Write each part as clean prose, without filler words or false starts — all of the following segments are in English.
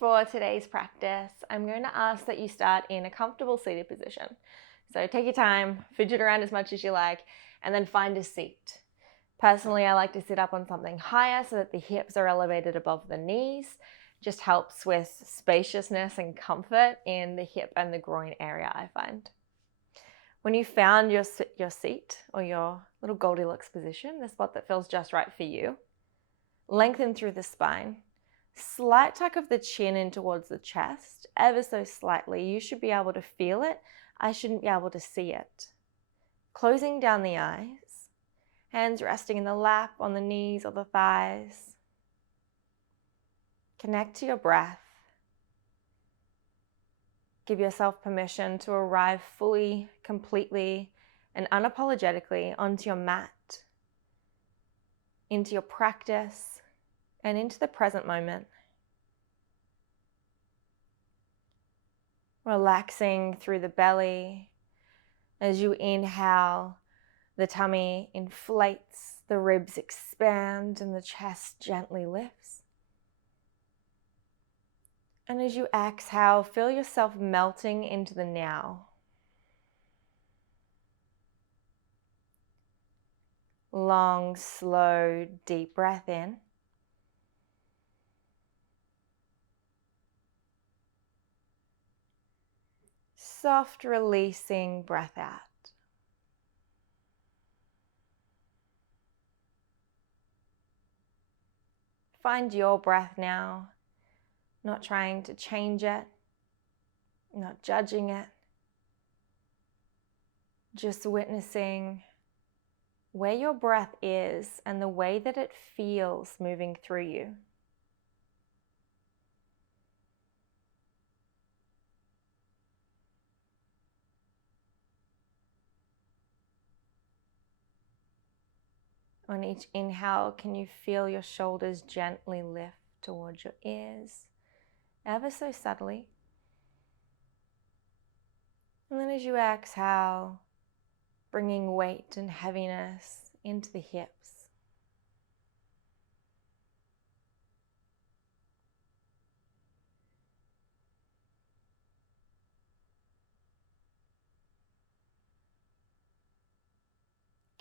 For today's practice, I'm going to ask that you start in a comfortable seated position. So take your time, fidget around as much as you like, and then find a seat. Personally, I like to sit up on something higher so that the hips are elevated above the knees. Just helps with spaciousness and comfort in the hip and the groin area, I find. When you found your seat or your little Goldilocks position, the spot that feels just right for you, lengthen through the spine. Slight tuck of the chin in towards the chest, ever so slightly. You should be able to feel it. I shouldn't be able to see it. Closing down the eyes, hands resting in the lap, on the knees or the thighs. Connect to your breath. Give yourself permission to arrive fully, completely, and unapologetically onto your mat, into your practice, and into the present moment. Relaxing through the belly. As you inhale, the tummy inflates, the ribs expand, and the chest gently lifts. And as you exhale, feel yourself melting into the now. Long, slow, deep breath in. Soft, releasing breath out. Find your breath now, not trying to change it, not judging it, just witnessing where your breath is and the way that it feels moving through you. On each inhale, can you feel your shoulders gently lift towards your ears, ever so subtly? And then as you exhale, bringing weight and heaviness into the hips.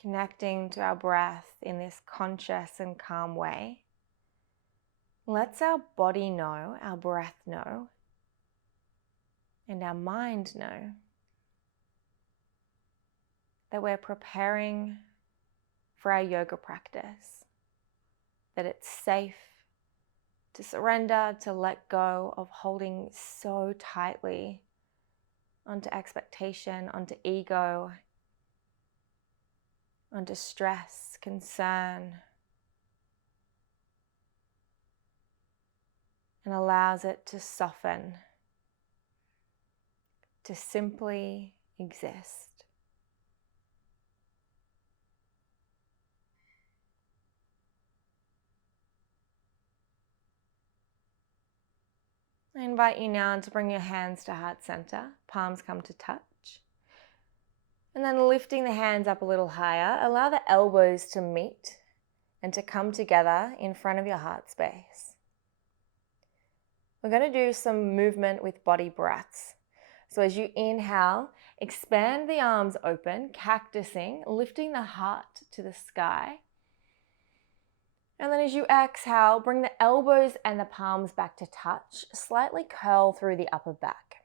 Connecting to our breath in this conscious and calm way. Lets our body know, our breath know, and our mind know that we're preparing for our yoga practice, that it's safe to surrender, to let go of holding so tightly onto expectation, onto ego, onto stress, concern, and allows it to soften, to simply exist. I invite you now to bring your hands to heart center, palms come to touch. And then lifting the hands up a little higher, allow the elbows to meet and to come together in front of your heart space. We're going to do some movement with body breaths. So as you inhale, expand the arms open, cactusing, lifting the heart to the sky. And then as you exhale, bring the elbows and the palms back to touch. Slightly curl through the upper back.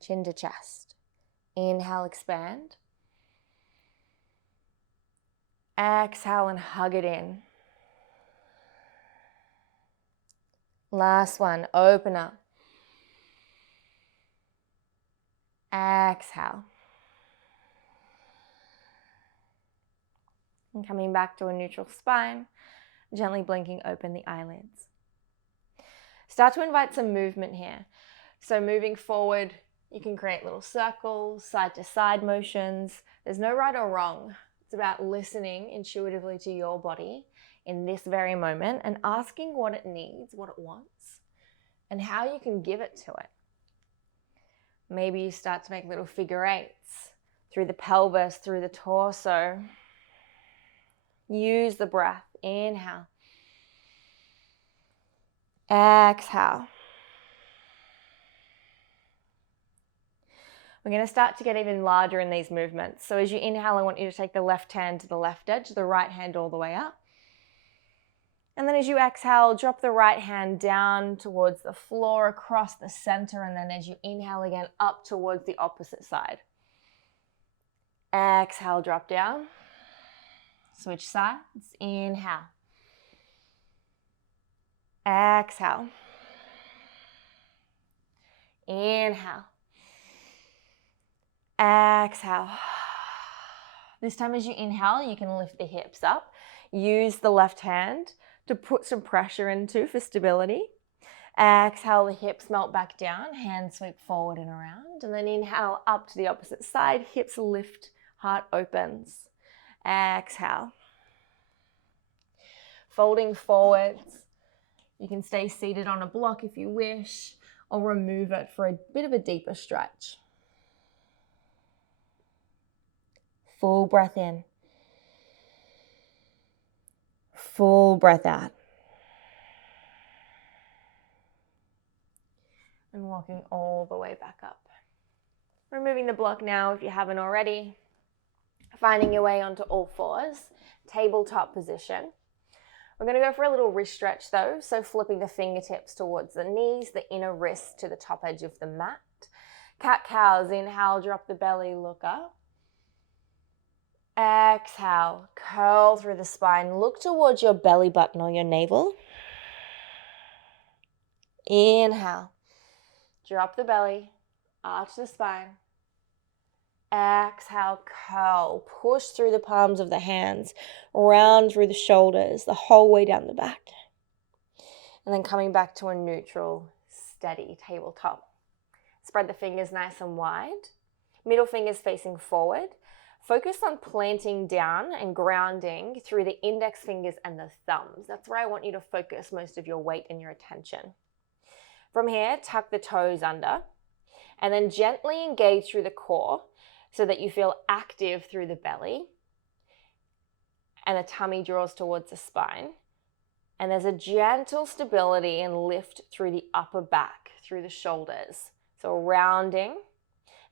Chin to chest. Inhale, expand. Exhale and hug it in. Last one, open up. Exhale. And coming back to a neutral spine, gently blinking open the eyelids. Start to invite some movement here. So moving forward, you can create little circles, side to side motions. There's no right or wrong. It's about listening intuitively to your body in this very moment and asking what it needs, what it wants, and how you can give it to it. Maybe you start to make little figure eights through the pelvis, through the torso. Use the breath. Inhale. Exhale. We're going to start to get even larger in these movements. So as you inhale, I want you to take the left hand to the left edge, the right hand all the way up. And then as you exhale, drop the right hand down towards the floor, across the center, and then as you inhale again, up towards the opposite side. Exhale, drop down. Switch sides. Inhale. Exhale. Inhale. Exhale. This time as you inhale, you can lift the hips up. Use the left hand to put some pressure into for stability. Exhale, the hips melt back down, hands sweep forward and around. And then inhale up to the opposite side, hips lift, heart opens. Exhale. Folding forwards. You can stay seated on a block if you wish, or remove it for a bit of a deeper stretch. Full breath in. Full breath out. And walking all the way back up. Removing the block now if you haven't already. Finding your way onto all fours. Tabletop position. We're going to go for a little wrist stretch though. So flipping the fingertips towards the knees, the inner wrist to the top edge of the mat. Cat-cows, inhale, drop the belly, look up. Exhale, curl through the spine. Look towards your belly button or your navel. Inhale, drop the belly, arch the spine. Exhale, curl. Push through the palms of the hands, round through the shoulders, the whole way down the back. And then coming back to a neutral, steady tabletop. Spread the fingers nice and wide. Middle fingers facing forward. Focus on planting down and grounding through the index fingers and the thumbs. That's where I want you to focus most of your weight and your attention. From here, tuck the toes under and then gently engage through the core so that you feel active through the belly and the tummy draws towards the spine. And there's a gentle stability and lift through the upper back, through the shoulders. So rounding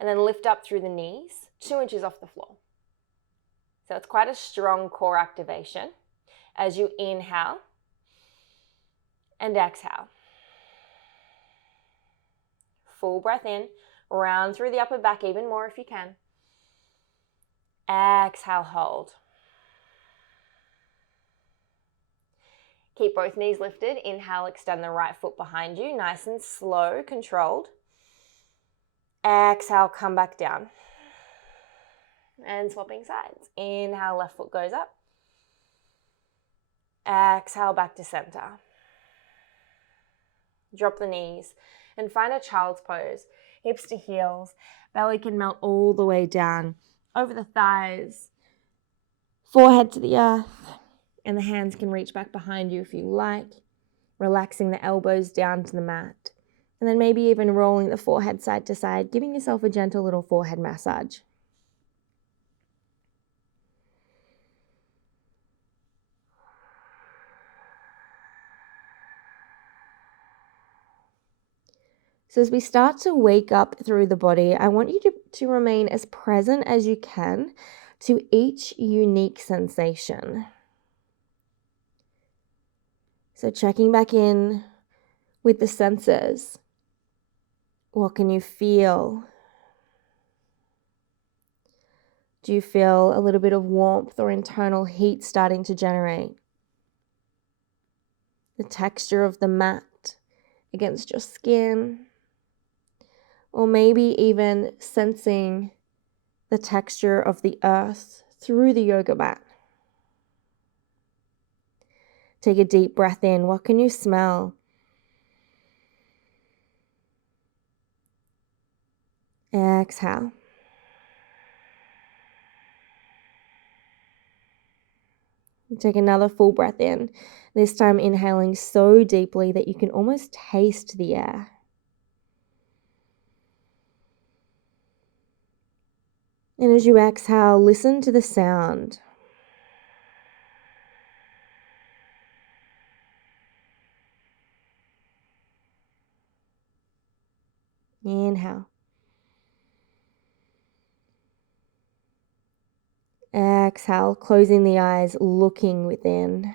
and then lift up through the knees, 2 inches off the floor. So it's quite a strong core activation as you inhale and exhale. Full breath in, round through the upper back even more if you can. Exhale, hold. Keep both knees lifted. Inhale, extend the right foot behind you, nice and slow, controlled. Exhale, come back down. And swapping sides. Inhale, left foot goes up. Exhale, back to center. Drop the knees and find a child's pose. Hips to heels. Belly can melt all the way down over the thighs. Forehead to the earth. And the hands can reach back behind you if you like. Relaxing the elbows down to the mat. And then maybe even rolling the forehead side to side, giving yourself a gentle little forehead massage. So as we start to wake up through the body, I want you to remain as present as you can to each unique sensation. So checking back in with the senses. What can you feel? Do you feel a little bit of warmth or internal heat starting to generate? The texture of the mat against your skin. Or maybe even sensing the texture of the earth through the yoga mat. Take a deep breath in. What can you smell? Exhale. Take another full breath in. This time inhaling so deeply that you can almost taste the air. And as you exhale, listen to the sound. Inhale. Exhale, closing the eyes, looking within.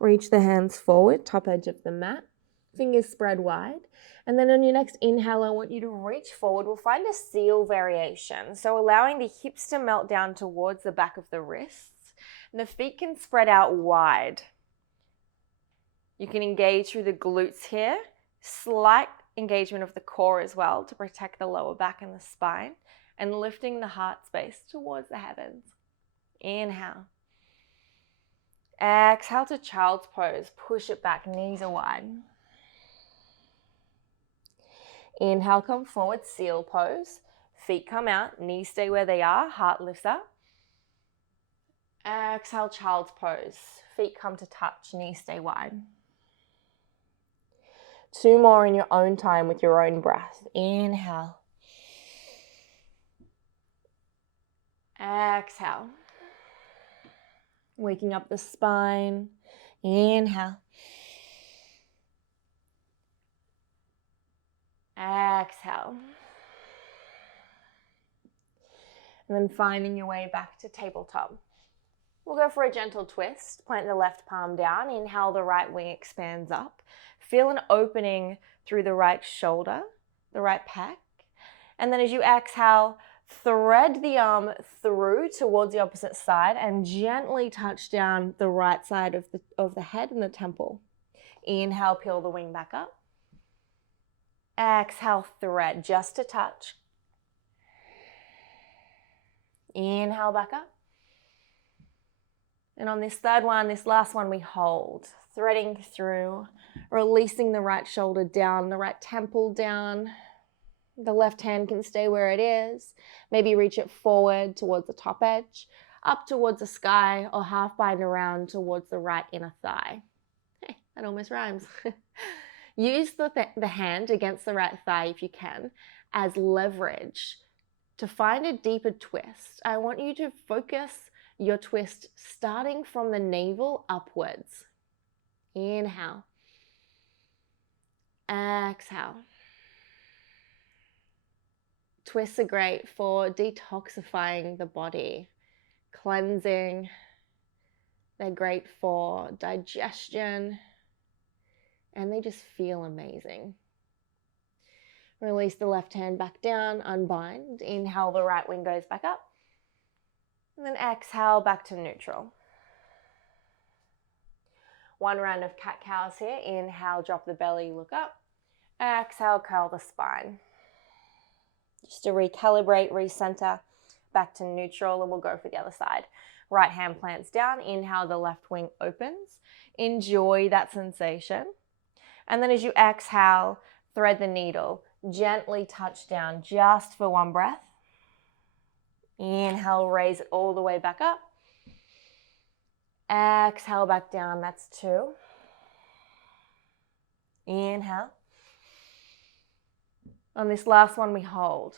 Reach the hands forward, top edge of the mat. Fingers spread wide. And then on your next inhale, I want you to reach forward. We'll find a seal variation. So allowing the hips to melt down towards the back of the wrists. And the feet can spread out wide. You can engage through the glutes here. Slight engagement of the core as well to protect the lower back and the spine. And lifting the heart space towards the heavens. Inhale. Exhale to child's pose. Push it back, knees are wide. Inhale, come forward, seal pose. Feet come out, knees stay where they are, heart lifts up. Exhale, child's pose. Feet come to touch, knees stay wide. 2 more in your own time with your own breath. Inhale. Exhale. Waking up the spine. Inhale. Exhale. And then finding your way back to tabletop. We'll go for a gentle twist. Plant the left palm down. Inhale, the right wing expands up. Feel an opening through the right shoulder, the right pec. And then as you exhale, thread the arm through towards the opposite side and gently touch down the right side of the head and the temple. Inhale, peel the wing back up. Exhale, thread just to touch. Inhale, back up. And on this third one, this last one, we hold, threading through, releasing the right shoulder down, the right temple down. The left hand can stay where it is. Maybe reach it forward towards the top edge, up towards the sky, or half bind around towards the right inner thigh. Hey, that almost rhymes. Use the hand against the right thigh if you can as leverage to find a deeper twist. I want you to focus your twist starting from the navel upwards. Inhale. Exhale. Twists are great for detoxifying the body, cleansing. They're great for digestion, and they just feel amazing. Release the left hand back down, unbind. Inhale, the right wing goes back up. And then exhale, back to neutral. 1 round of cat-cows here. Inhale, drop the belly, look up. Exhale, curl the spine. Just to recalibrate, recenter, back to neutral, and we'll go for the other side. Right hand plants down. Inhale, the left wing opens. Enjoy that sensation. And then as you exhale, thread the needle. Gently touch down just for 1 breath. Inhale, raise it all the way back up. Exhale, back down, that's 2. Inhale. On this last one, we hold.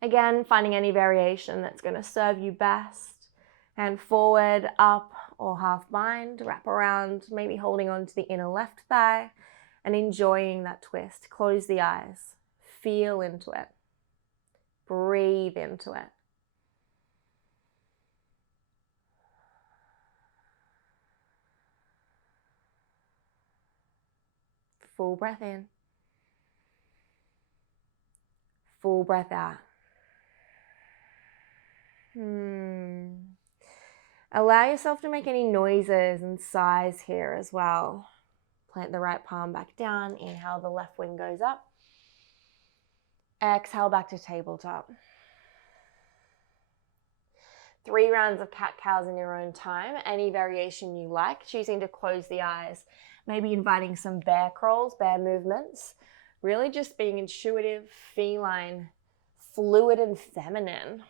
Again, finding any variation that's going to serve you best. Hand forward, up, or half bind, wrap around, maybe holding on to the inner left thigh and enjoying that twist. Close the eyes. Feel into it. Breathe into it. Full breath in. Full breath out. Allow yourself to make any noises and sighs here as well. Plant the right palm back down. Inhale, the left wing goes up. Exhale, back to tabletop. 3 rounds of cat-cows in your own time. Any variation you like. Choosing to close the eyes. Maybe inviting some bear crawls, bear movements. Really just being intuitive, feline, fluid and feminine.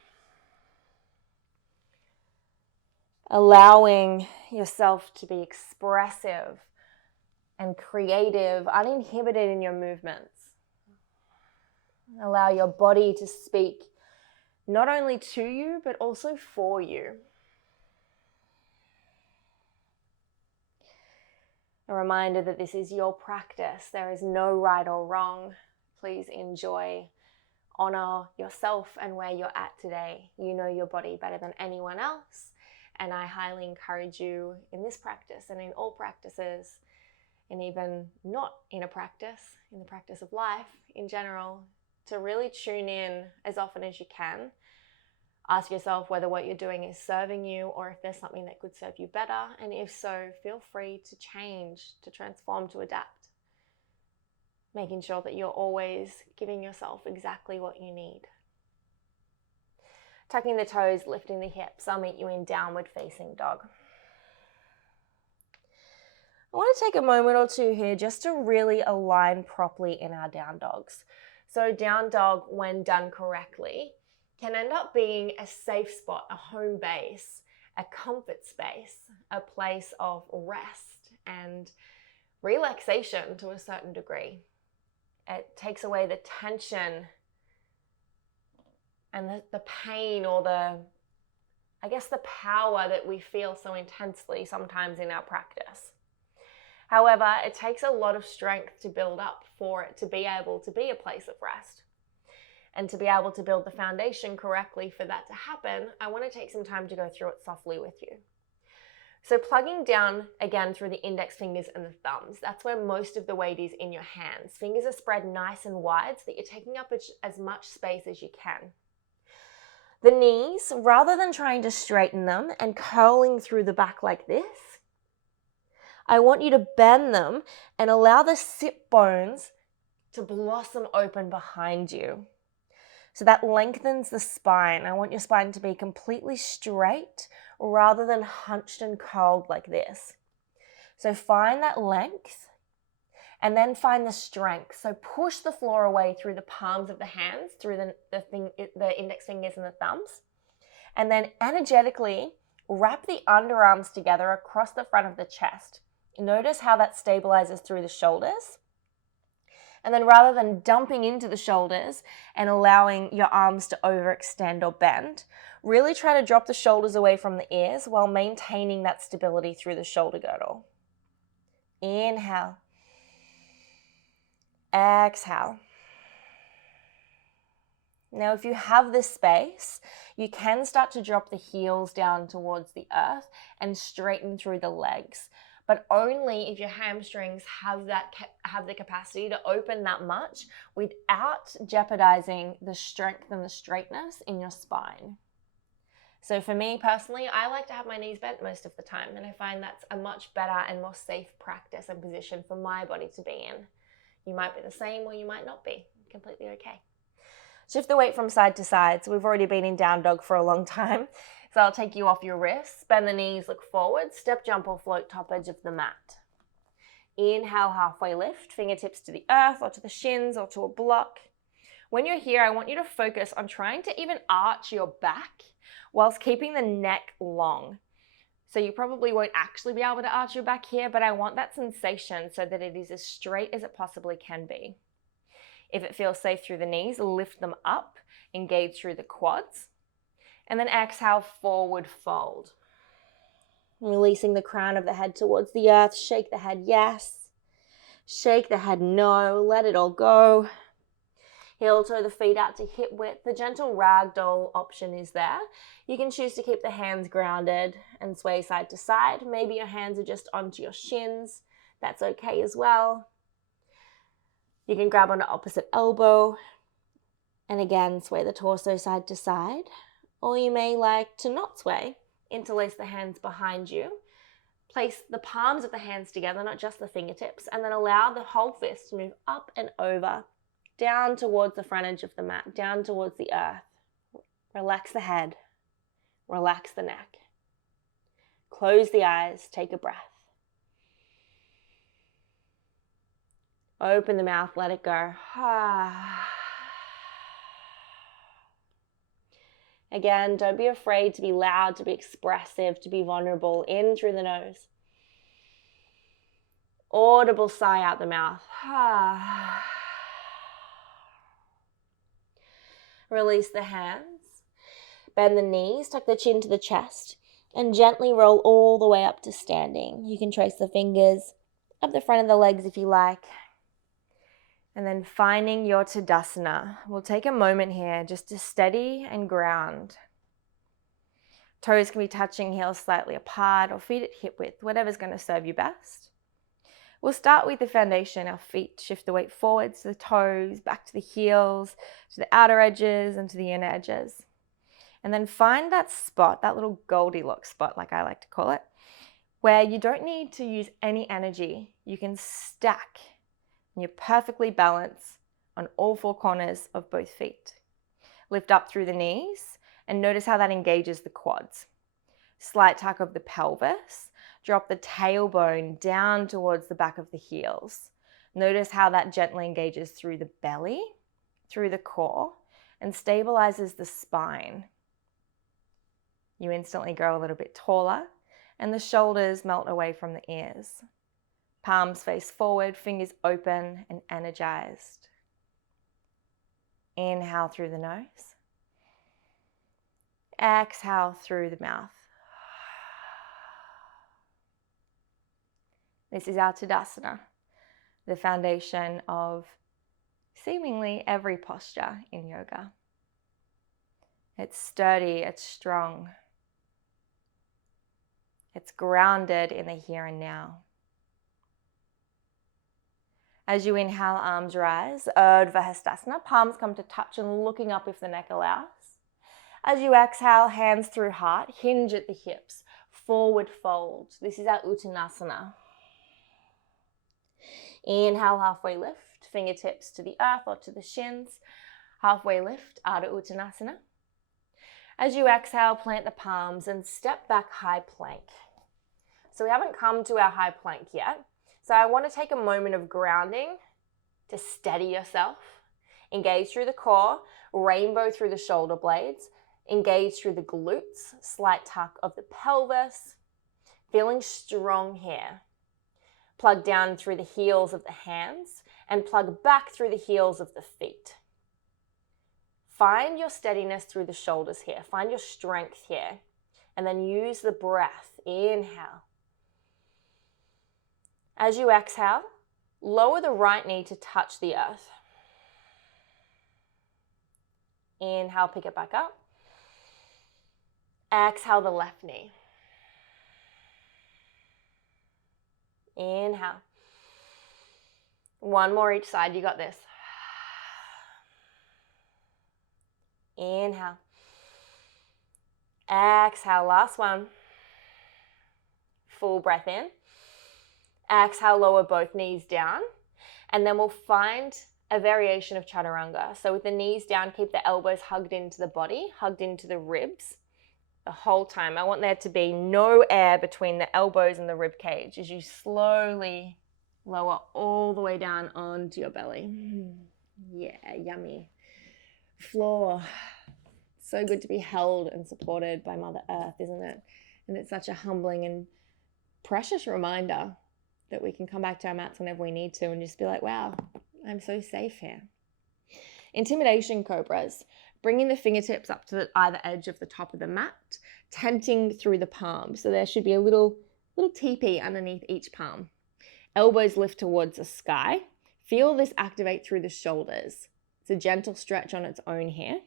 Allowing yourself to be expressive and creative, uninhibited in your movements. Allow your body to speak not only to you, but also for you. A reminder that this is your practice. There is no right or wrong. Please enjoy, honor yourself and where you're at today. You know your body better than anyone else. And I highly encourage you in this practice and in all practices, and even not in a practice, in the practice of life in general, to really tune in as often as you can. Ask yourself whether what you're doing is serving you or if there's something that could serve you better. And if so, feel free to change, to transform, to adapt. Making sure that you're always giving yourself exactly what you need. Tucking the toes, lifting the hips. I'll meet you in downward facing dog. I want to take a moment or two here just to really align properly in our down dogs. So down dog, when done correctly, can end up being a safe spot, a home base, a comfort space, a place of rest and relaxation to a certain degree. It takes away the tension and the pain or the power that we feel so intensely sometimes in our practice. However, it takes a lot of strength to build up for it to be able to be a place of rest. And to be able to build the foundation correctly for that to happen, I want to take some time to go through it softly with you. So plugging down again through the index fingers and the thumbs, that's where most of the weight is in your hands. Fingers are spread nice and wide so that you're taking up as much space as you can. The knees, rather than trying to straighten them and curling through the back like this, I want you to bend them and allow the sit bones to blossom open behind you. So that lengthens the spine. I want your spine to be completely straight rather than hunched and curled like this. So find that length and then find the strength. So push the floor away through the palms of the hands, through the index fingers and the thumbs. And then energetically wrap the underarms together across the front of the chest. Notice how that stabilizes through the shoulders. And then rather than dumping into the shoulders and allowing your arms to overextend or bend, really try to drop the shoulders away from the ears while maintaining that stability through the shoulder girdle. Inhale. Exhale. Now, if you have this space, you can start to drop the heels down towards the earth and straighten through the legs. But only if your hamstrings have the capacity to open that much without jeopardizing the strength and the straightness in your spine. So for me personally, I like to have my knees bent most of the time, and I find that's a much better and more safe practice and position for my body to be in. You might be the same or you might not be. Completely okay. Shift the weight from side to side. So we've already been in down dog for a long time. So I'll take you off your wrists, bend the knees, look forward, step, jump or float top edge of the mat. Inhale, halfway lift, fingertips to the earth or to the shins or to a block. When you're here, I want you to focus on trying to even arch your back whilst keeping the neck long. So you probably won't actually be able to arch your back here, but I want that sensation so that it is as straight as it possibly can be. If it feels safe through the knees, lift them up, engage through the quads. And then exhale, forward fold. Releasing the crown of the head towards the earth. Shake the head, yes. Shake the head, no. Let it all go. Heel toe the feet out to hip width. The gentle ragdoll option is there. You can choose to keep the hands grounded and sway side to side. Maybe your hands are just onto your shins. That's okay as well. You can grab onto opposite elbow. And again, sway the torso side to side. Or you may like to not sway, interlace the hands behind you, place the palms of the hands together, not just the fingertips, and then allow the whole fist to move up and over, down towards the front edge of the mat, down towards the earth. Relax the head, relax the neck. Close the eyes, take a breath. Open the mouth, let it go. Again, don't be afraid to be loud, to be expressive, to be vulnerable. In through the nose. Audible sigh out the mouth. Release the hands. Bend the knees, tuck the chin to the chest, and gently roll all the way up to standing. You can trace the fingers up the front of the legs if you like. And then finding your Tadasana. We'll take a moment here just to steady and ground. Toes can be touching, heels slightly apart, or feet at hip width, whatever's going to serve you best. We'll start with the foundation. Our feet shift the weight forwards to the toes, back to the heels, to the outer edges and to the inner edges. And then find that spot, that little Goldilocks spot, like I like to call it, where you don't need to use any energy. You can stack and you're perfectly balanced on all four corners of both feet. Lift up through the knees and notice how that engages the quads. Slight tuck of the pelvis. Drop the tailbone down towards the back of the heels. Notice how that gently engages through the belly, through the core, and stabilizes the spine. You instantly grow a little bit taller, and the shoulders melt away from the ears. Palms face forward, fingers open and energized. Inhale through the nose. Exhale through the mouth. This is our Tadasana, the foundation of seemingly every posture in yoga. It's sturdy, it's strong. It's grounded in the here and now. As you inhale, arms rise, Urdhva Hastasana, palms come to touch and looking up if the neck allows. As you exhale, hands through heart, hinge at the hips, forward fold. This is our Uttanasana. Inhale, halfway lift, fingertips to the earth or to the shins. Halfway lift, Ardha Uttanasana. As you exhale, plant the palms and step back, high plank. So we haven't come to our high plank yet. So I want to take a moment of grounding to steady yourself. Engage through the core, rainbow through the shoulder blades, engage through the glutes, slight tuck of the pelvis. Feeling strong here. Plug down through the heels of the hands and plug back through the heels of the feet. Find your steadiness through the shoulders here. Find your strength here. And then use the breath. Inhale. As you exhale, lower the right knee to touch the earth. Inhale, pick it back up. Exhale the left knee. Inhale. One more each side, you got this. Inhale. Exhale, last one. Full breath in. Exhale, lower both knees down. And then we'll find a variation of chaturanga. So with the knees down, keep the elbows hugged into the body, hugged into the ribs the whole time. I want there to be no air between the elbows and the rib cage as you slowly lower all the way down onto your belly. Yeah, yummy. Floor. So good to be held and supported by Mother Earth, isn't it? And it's such a humbling and precious reminder that we can come back to our mats whenever we need to and just be like, wow, I'm so safe here. Intimidation cobras, bringing the fingertips up to either edge of the top of the mat, tenting through the palms. So there should be a little teepee underneath each palm. Elbows lift towards the sky. Feel this activate through the shoulders. It's a gentle stretch on its own here.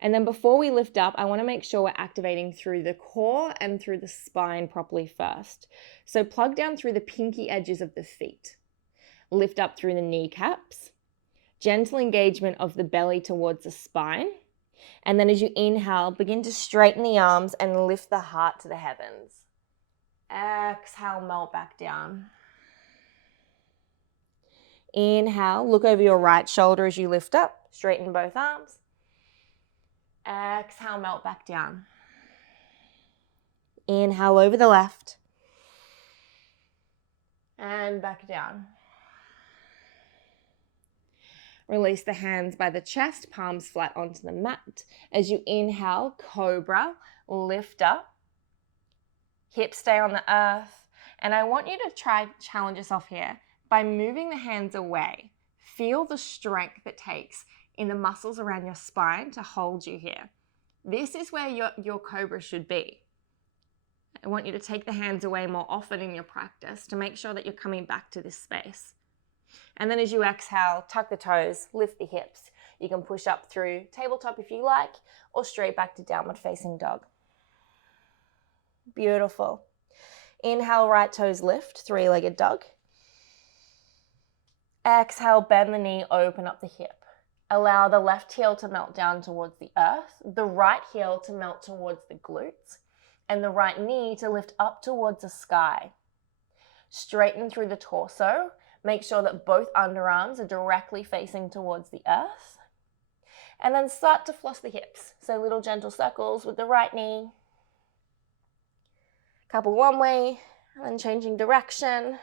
And then before we lift up, I want to make sure we're activating through the core and through the spine properly first. So plug down through the pinky edges of the feet. Lift up through the kneecaps. Gentle engagement of the belly towards the spine. And then as you inhale, begin to straighten the arms and lift the heart to the heavens. Exhale, melt back down. Inhale, look over your right shoulder as you lift up. Straighten both arms. Exhale, melt back down. Inhale over the left. And back down. Release the hands by the chest, palms flat onto the mat. As you inhale, cobra, lift up. Hips stay on the earth. And I want you to try challenge yourself here by moving the hands away. Feel the strength it takes in the muscles around your spine to hold you here. This is where your cobra should be. I want you to take the hands away more often in your practice to make sure that you're coming back to this space. And then as you exhale, tuck the toes, lift the hips. You can push up through tabletop if you like, or straight back to downward facing dog. Beautiful. Inhale, right toes lift, three-legged dog. Exhale, bend the knee, open up the hip. Allow the left heel to melt down towards the earth, the right heel to melt towards the glutes, and the right knee to lift up towards the sky. Straighten through the torso. Make sure that both underarms are directly facing towards the earth. And then start to floss the hips. So little gentle circles with the right knee. Couple one way, and then changing direction.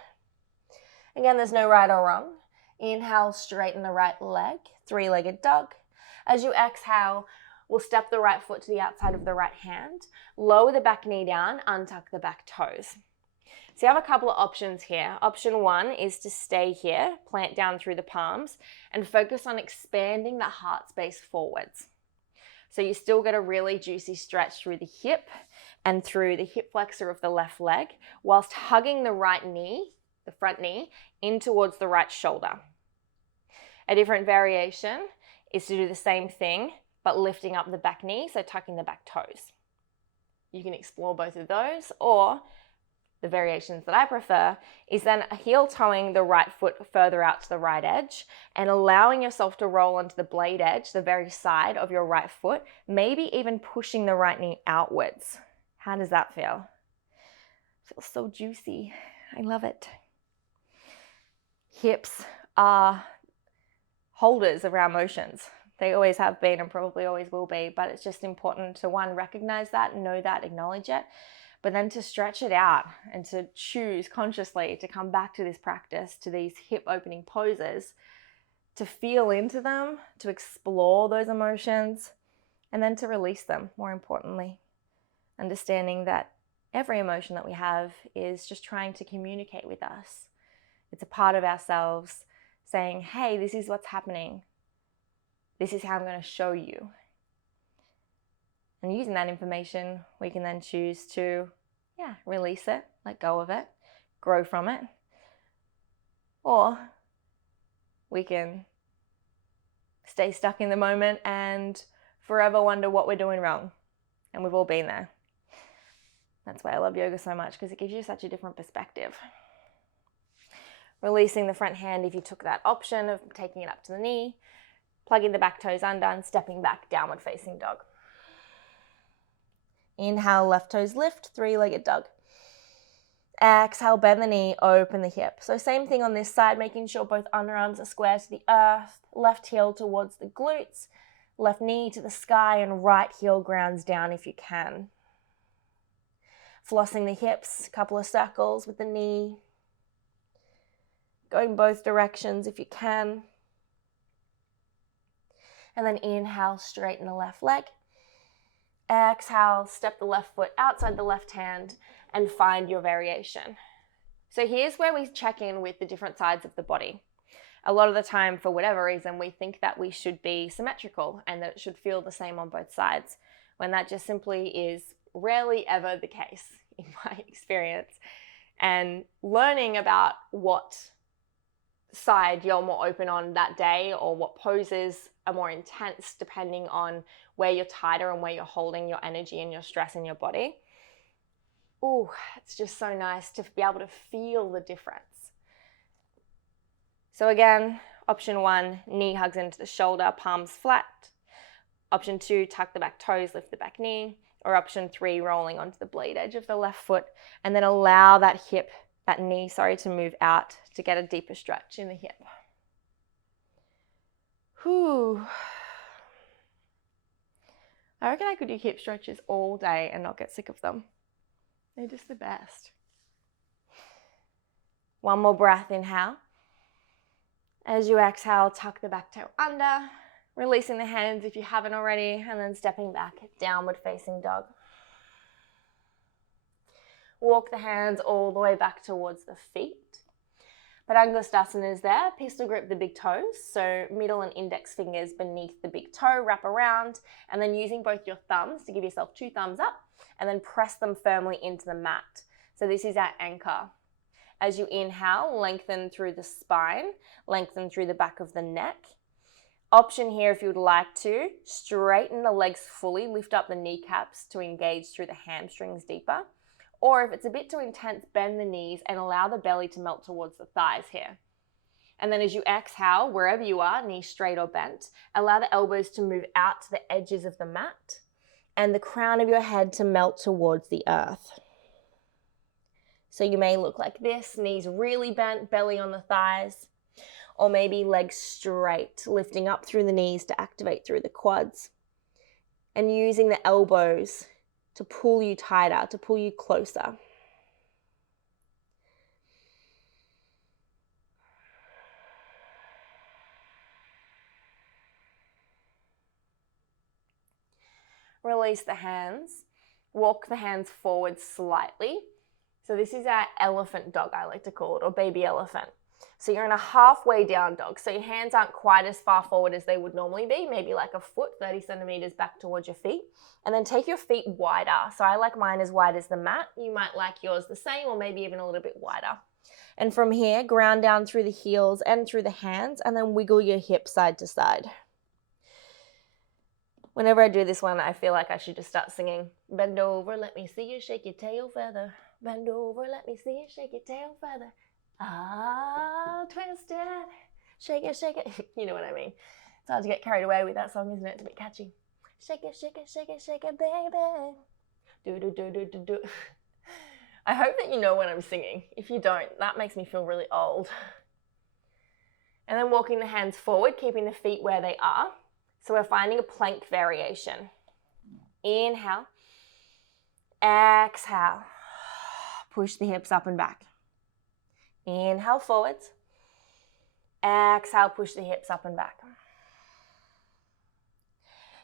Again, there's no right or wrong. Inhale, straighten the right leg, three-legged dog. As you exhale, we'll step the right foot to the outside of the right hand, lower the back knee down, untuck the back toes. So you have a couple of options here. Option one is to stay here, plant down through the palms, and focus on expanding the heart space forwards. So you still get a really juicy stretch through the hip and through the hip flexor of the left leg, whilst hugging the right knee, the front knee, in towards the right shoulder. A different variation is to do the same thing, but lifting up the back knee, so tucking the back toes. You can explore both of those, or the variations that I prefer is then heel toeing the right foot further out to the right edge and allowing yourself to roll onto the blade edge, the very side of your right foot, maybe even pushing the right knee outwards. How does that feel? Feels so juicy. I love it. Hips are holders of our emotions. They always have been and probably always will be, but it's just important to, one, recognize that, know that, acknowledge it, but then to stretch it out and to choose consciously to come back to this practice, to these hip opening poses, to feel into them, to explore those emotions, and then to release them, more importantly. Understanding that every emotion that we have is just trying to communicate with us. It's a part of ourselves saying, hey, this is what's happening. This is how I'm going to show you. And using that information, we can then choose to, release it, let go of it, grow from it. Or we can stay stuck in the moment and forever wonder what we're doing wrong. And we've all been there. That's why I love yoga so much, because it gives you such a different perspective. Releasing the front hand if you took that option of taking it up to the knee, plugging the back toes under and stepping back, downward facing dog. Inhale, left toes lift, three-legged dog. Exhale, bend the knee, open the hip. So same thing on this side, making sure both underarms are square to the earth, left heel towards the glutes, left knee to the sky, and right heel grounds down if you can. Flossing the hips, a couple of circles with the knee. Going both directions if you can. And then inhale, straighten the left leg. Exhale, step the left foot outside the left hand and find your variation. So here's where we check in with the different sides of the body. A lot of the time, for whatever reason, we think that we should be symmetrical and that it should feel the same on both sides, when that just simply is rarely ever the case in my experience. And learning about what side you're more open on that day, or what poses are more intense depending on where you're tighter and where you're holding your energy and your stress in your body. Ooh, it's just so nice to be able to feel the difference. So again, option one, knee hugs into the shoulder, palms flat. Option two, tuck the back toes, lift the back knee. Or option three, rolling onto the blade edge of the left foot, and then allow that knee to move out to get a deeper stretch in the hip. Whew. I reckon I could do hip stretches all day and not get sick of them. They're just the best. One more breath, inhale. As you exhale, tuck the back toe under, releasing the hands if you haven't already, and then stepping back, downward facing dog. Walk the hands all the way back towards the feet. Padangusthasana is there. Pistol grip the big toes, so middle and index fingers beneath the big toe, wrap around, and then using both your thumbs to give yourself two thumbs up, and then press them firmly into the mat. So this is our anchor. As you inhale, lengthen through the spine, lengthen through the back of the neck. Option here, if you would like to, straighten the legs fully, lift up the kneecaps to engage through the hamstrings deeper. Or if it's a bit too intense, bend the knees and allow the belly to melt towards the thighs here. And then as you exhale, wherever you are, knees straight or bent, allow the elbows to move out to the edges of the mat and the crown of your head to melt towards the earth. So you may look like this, knees really bent, belly on the thighs, or maybe legs straight, lifting up through the knees to activate through the quads, and using the elbows to pull you tighter, to pull you closer. Release the hands, walk the hands forward slightly. So this is our elephant dog, I like to call it, or baby elephant. So you're in a halfway down dog. So your hands aren't quite as far forward as they would normally be, maybe like a foot, 30 centimeters back towards your feet. And then take your feet wider. So I like mine as wide as the mat. You might like yours the same, or maybe even a little bit wider. And from here, ground down through the heels and through the hands, and then wiggle your hips side to side. Whenever I do this one, I feel like I should just start singing. Bend over, let me see you shake your tail feather. Bend over, let me see you shake your tail feather. Ah, twist it, shake it, shake it. You know what I mean. It's hard to get carried away with that song, isn't it? It's a bit catchy. Shake it, shake it, shake it, shake it, baby. Do, do, do, do, do, do. I hope that you know when I'm singing. If you don't, that makes me feel really old. And then walking the hands forward, keeping the feet where they are. So we're finding a plank variation. Inhale. Exhale. Push the hips up and back. Inhale forwards. Exhale, push the hips up and back.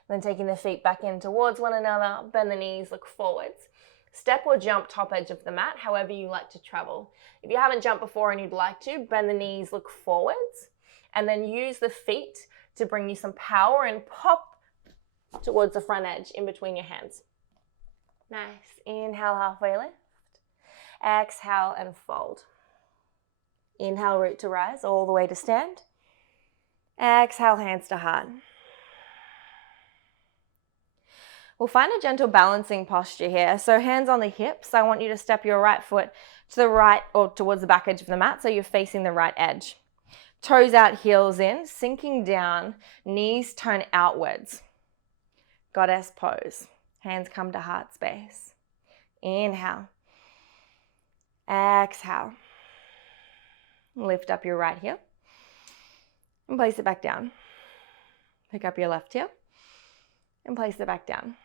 Then taking the feet back in towards one another, bend the knees, look forwards. Step or jump top edge of the mat, however you like to travel. If you haven't jumped before and you'd like to, bend the knees, look forwards, and then use the feet to bring you some power and pop towards the front edge in between your hands. Nice. Inhale, halfway lift. Exhale and fold. Inhale, root to rise, all the way to stand. Exhale, hands to heart. We'll find a gentle balancing posture here. So hands on the hips. I want you to step your right foot to the right or towards the back edge of the mat so you're facing the right edge. Toes out, heels in, sinking down, knees turn outwards. Goddess pose. Hands come to heart space. Inhale. Exhale. Lift up your right heel and place it back down. Pick up your left heel and place it back down.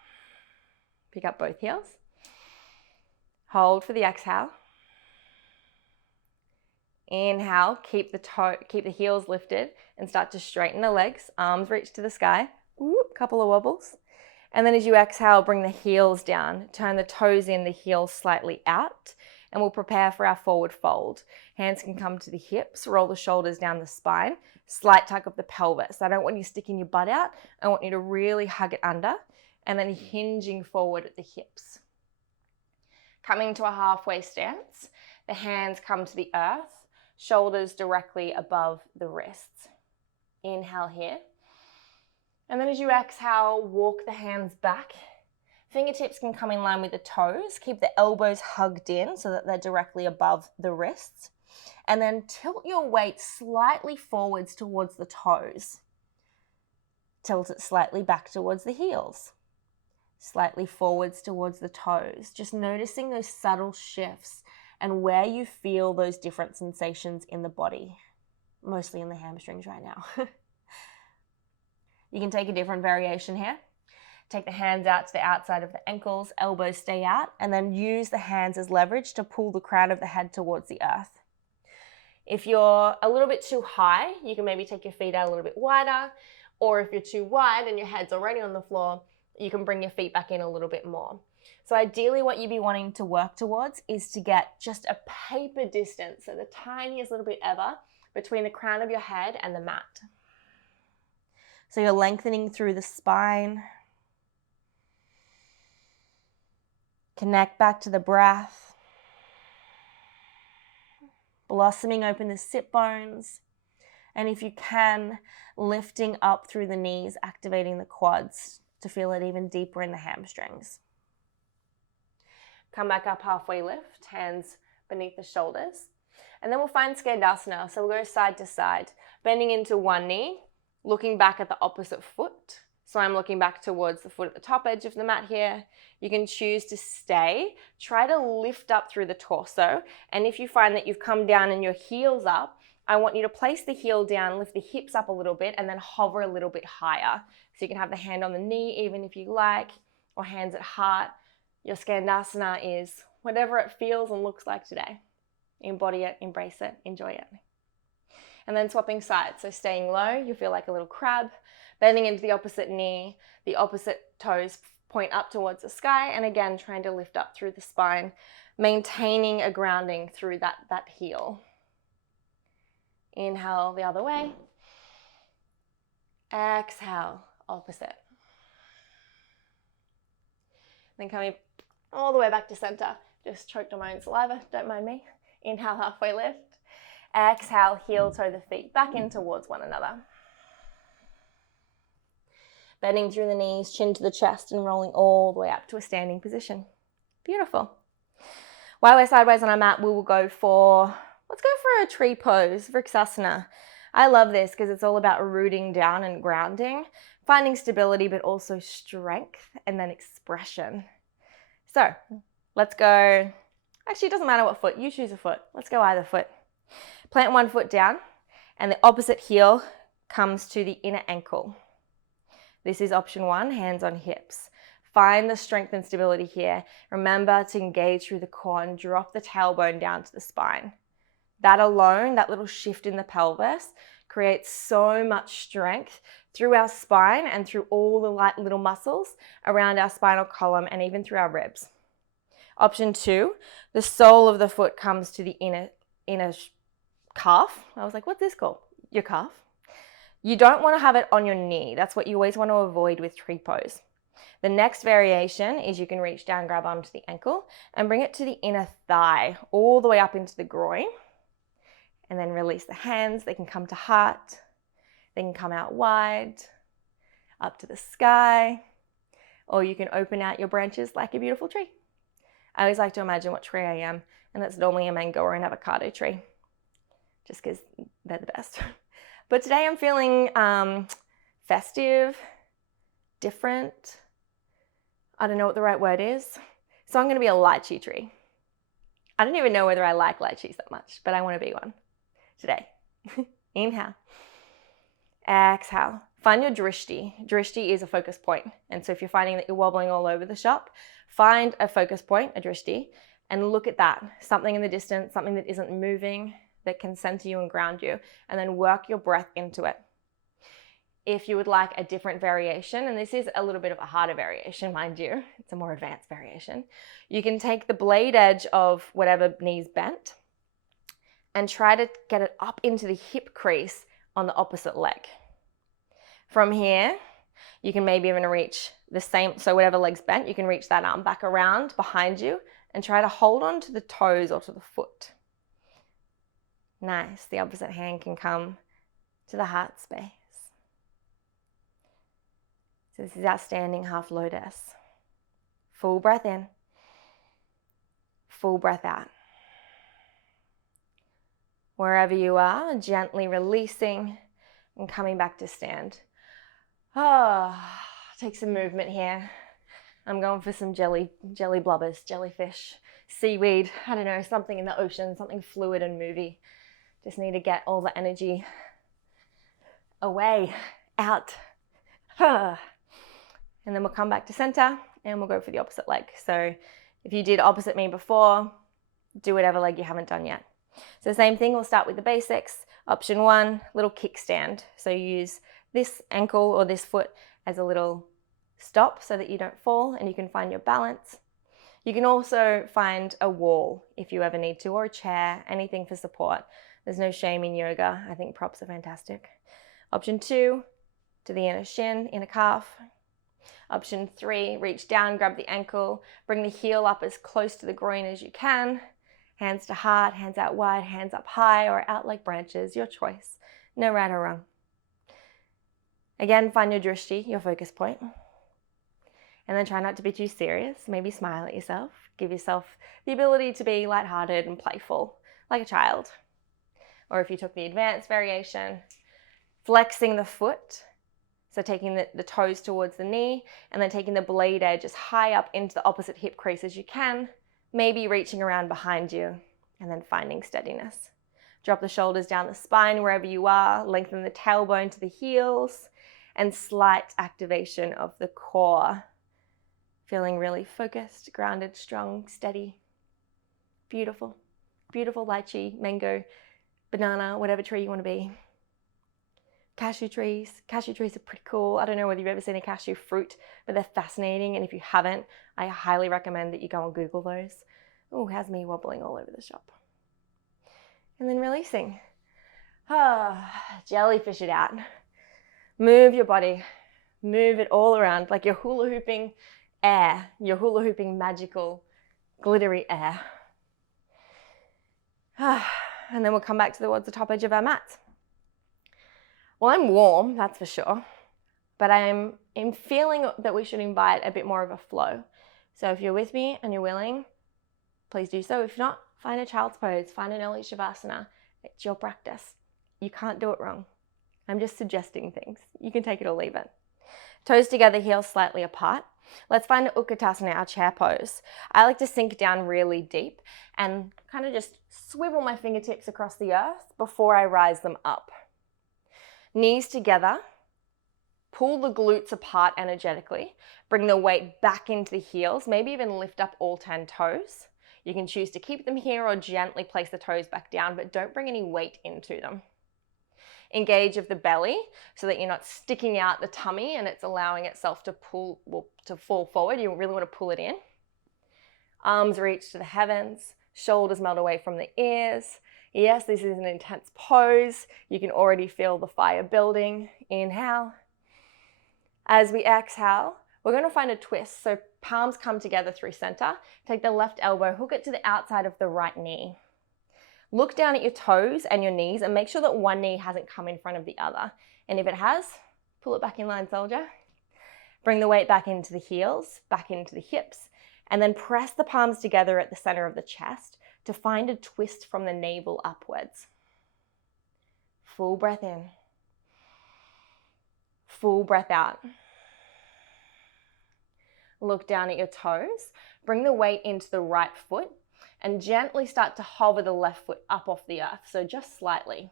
Pick up both heels. Hold for the exhale. Inhale, keep the heels lifted and start to straighten the legs. Arms reach to the sky. Ooh, couple of wobbles. And then as you exhale, bring the heels down. Turn the toes in, the heels slightly out. And we'll prepare for our forward fold. Hands can come to the hips, roll the shoulders down the spine, slight tug of the pelvis. I don't want you sticking your butt out. I want you to really hug it under and then hinging forward at the hips. Coming to a halfway stance, the hands come to the earth, shoulders directly above the wrists. Inhale here. And then as you exhale, walk the hands back. Fingertips can come in line with the toes. Keep the elbows hugged in so that they're directly above the wrists. And then tilt your weight slightly forwards towards the toes. Tilt it slightly back towards the heels. Slightly forwards towards the toes. Just noticing those subtle shifts and where you feel those different sensations in the body. Mostly in the hamstrings right now. You can take a different variation here. Take the hands out to the outside of the ankles, elbows stay out, and then use the hands as leverage to pull the crown of the head towards the earth. If you're a little bit too high, you can maybe take your feet out a little bit wider, or if you're too wide and your head's already on the floor, you can bring your feet back in a little bit more. So ideally what you'd be wanting to work towards is to get just a paper distance, so the tiniest little bit ever, between the crown of your head and the mat. So you're lengthening through the spine. Connect back to the breath. Blossoming open the sit bones. And if you can, lifting up through the knees, activating the quads to feel it even deeper in the hamstrings. Come back up, halfway lift, hands beneath the shoulders. And then we'll find Skandasana. So we'll go side to side, bending into one knee, looking back at the opposite foot. So I'm looking back towards the foot at the top edge of the mat here. You can choose to stay. Try to lift up through the torso. And if you find that you've come down and your heel's up, I want you to place the heel down, lift the hips up a little bit, and then hover a little bit higher. So you can have the hand on the knee even if you like, or hands at heart. Your Skandasana is whatever it feels and looks like today. Embody it, embrace it, enjoy it. And then swapping sides. So staying low, you feel like a little crab. Bending into the opposite knee, the opposite toes point up towards the sky, and again, trying to lift up through the spine, maintaining a grounding through that heel. Inhale the other way. Exhale, opposite. Then coming all the way back to center. Just choked on my own saliva, don't mind me. Inhale, halfway lift. Exhale, heel toe the feet back in towards one another. Bending through the knees, chin to the chest, and rolling all the way up to a standing position. Beautiful. While we're sideways on our mat, we will go for, let's go for a tree pose, Vrksasana. I love this because it's all about rooting down and grounding, finding stability, but also strength and then expression. So let's go, actually it doesn't matter what foot, you choose a foot. Let's go either foot. Plant one foot down and the opposite heel comes to the inner ankle. This is option one, hands on hips. Find the strength and stability here. Remember to engage through the core and drop the tailbone down to the spine. That alone, that little shift in the pelvis, creates so much strength through our spine and through all the light little muscles around our spinal column and even through our ribs. Option two, the sole of the foot comes to the inner calf. I was like, what's this called? Your calf. You don't want to have it on your knee. That's what you always want to avoid with tree pose. The next variation is you can reach down, grab onto the ankle and bring it to the inner thigh, all the way up into the groin. And then release the hands. They can come to heart. They can come out wide, up to the sky. Or you can open out your branches like a beautiful tree. I always like to imagine what tree I am. And that's normally a mango or an avocado tree. Just because they're the best. But today I'm feeling festive, different. I don't know what the right word is. So I'm going to be a lychee tree. I don't even know whether I like lychees that much, but I want to be one today. Inhale. Exhale. Find your drishti. Drishti is a focus point. And so if you're finding that you're wobbling all over the shop, find a focus point, a drishti, and look at that. Something in the distance, something that isn't moving, that can center you and ground you, and then work your breath into it. If you would like a different variation, and this is a little bit of a harder variation, mind you, it's a more advanced variation, you can take the blade edge of whatever knee's bent and try to get it up into the hip crease on the opposite leg. From here, you can maybe even reach the same, so whatever leg's bent, you can reach that arm back around behind you and try to hold on to the toes or to the foot. Nice. The opposite hand can come to the heart space. So this is our standing half lotus. Full breath in. Full breath out. Wherever you are, gently releasing and coming back to stand. Take some movement here. I'm going for some jelly blubbers, jellyfish, seaweed, I don't know, something in the ocean, something fluid and movie. Just need to get all the energy away, out. And then we'll come back to center and we'll go for the opposite leg. So if you did opposite me before, do whatever leg you haven't done yet. So same thing, we'll start with the basics. Option one, little kickstand. So you use this ankle or this foot as a little stop so that you don't fall and you can find your balance. You can also find a wall if you ever need to, or a chair, anything for support. There's no shame in yoga. I think props are fantastic. Option two, to the inner shin, inner calf. Option 3, reach down, grab the ankle, bring the heel up as close to the groin as you can. Hands to heart, hands out wide, hands up high or out like branches, your choice. No right or wrong. Again, find your drishti, your focus point. And then try not to be too serious. Maybe smile at yourself. Give yourself the ability to be lighthearted and playful, like a child. Or if you took the advanced variation, flexing the foot. So taking the toes towards the knee and then taking the blade edge as high up into the opposite hip crease as you can. Maybe reaching around behind you and then finding steadiness. Drop the shoulders down the spine wherever you are. Lengthen the tailbone to the heels and slight activation of the core. Feeling really focused, grounded, strong, steady. Beautiful. Beautiful lychee, mango, banana, whatever tree you want to be. Cashew trees. Cashew trees are pretty cool. I don't know whether you've ever seen a cashew fruit, but they're fascinating. And if you haven't, I highly recommend that you go and Google those. Oh, has me wobbling all over the shop. And then releasing. Jellyfish it out. Move your body. Move it all around like you're hula hooping air. You're hula hooping magical, glittery air. And then we'll come back towards the top edge of our mats. Well, I'm warm, that's for sure, but I'm feeling that we should invite a bit more of a flow. So if you're with me and you're willing, please do so. If not, find a child's pose, find an early shavasana. It's your practice. You can't do it wrong. I'm just suggesting things. You can take it or leave it. Toes together, heels slightly apart. Let's find an Utkatasana, our chair pose. I like to sink down really deep and kind of just swivel my fingertips across the earth before I rise them up. Knees together, pull the glutes apart energetically, bring the weight back into the heels, maybe even lift up all 10 toes. You can choose to keep them here or gently place the toes back down, but don't bring any weight into them. Engage of the belly so that you're not sticking out the tummy and it's allowing itself to to fall forward. You really want to pull it in. Arms reach to the heavens, shoulders melt away from the ears. Yes, this is an intense pose. You can already feel the fire building. Inhale. As we exhale, we're going to find a twist. So palms come together through center. Take the left elbow, hook it to the outside of the right knee. Look down at your toes and your knees and make sure that one knee hasn't come in front of the other. And if it has, pull it back in line, soldier. Bring the weight back into the heels, back into the hips, and then press the palms together at the center of the chest to find a twist from the navel upwards. Full breath in. Full breath out. Look down at your toes. Bring the weight into the right foot and gently start to hover the left foot up off the earth. So just slightly.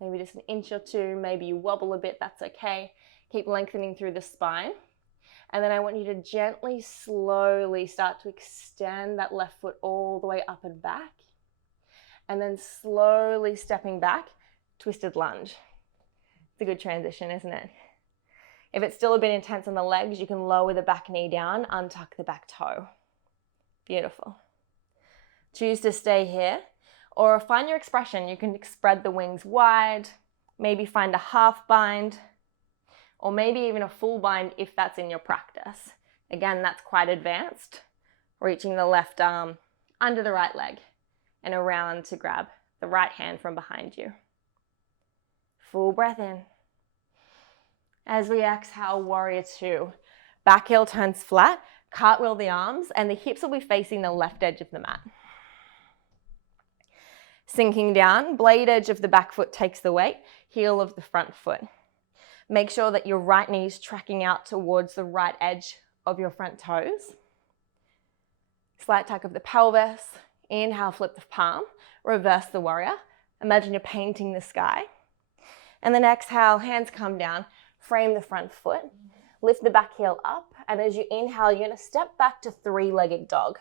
Maybe just an inch or two. Maybe you wobble a bit. That's okay. Keep lengthening through the spine. And then I want you to gently, slowly start to extend that left foot all the way up and back. And then slowly stepping back, twisted lunge. It's a good transition, isn't it? If it's still a bit intense on the legs, you can lower the back knee down, untuck the back toe. Beautiful. Choose to stay here or find your expression. You can spread the wings wide, maybe find a half bind, or maybe even a full bind if that's in your practice. Again, that's quite advanced. Reaching the left arm under the right leg and around to grab the right hand from behind you. Full breath in. As we exhale, warrior two. Back heel turns flat, cartwheel the arms, and the hips will be facing the left edge of the mat. Sinking down, blade edge of the back foot takes the weight, heel of the front foot. Make sure that your right knee is tracking out towards the right edge of your front toes. Slight tuck of the pelvis. Inhale, flip the palm. Reverse the warrior. Imagine you're painting the sky. And then exhale, hands come down. Frame the front foot. Lift the back heel up. And as you inhale, you're going to step back to three-legged dog.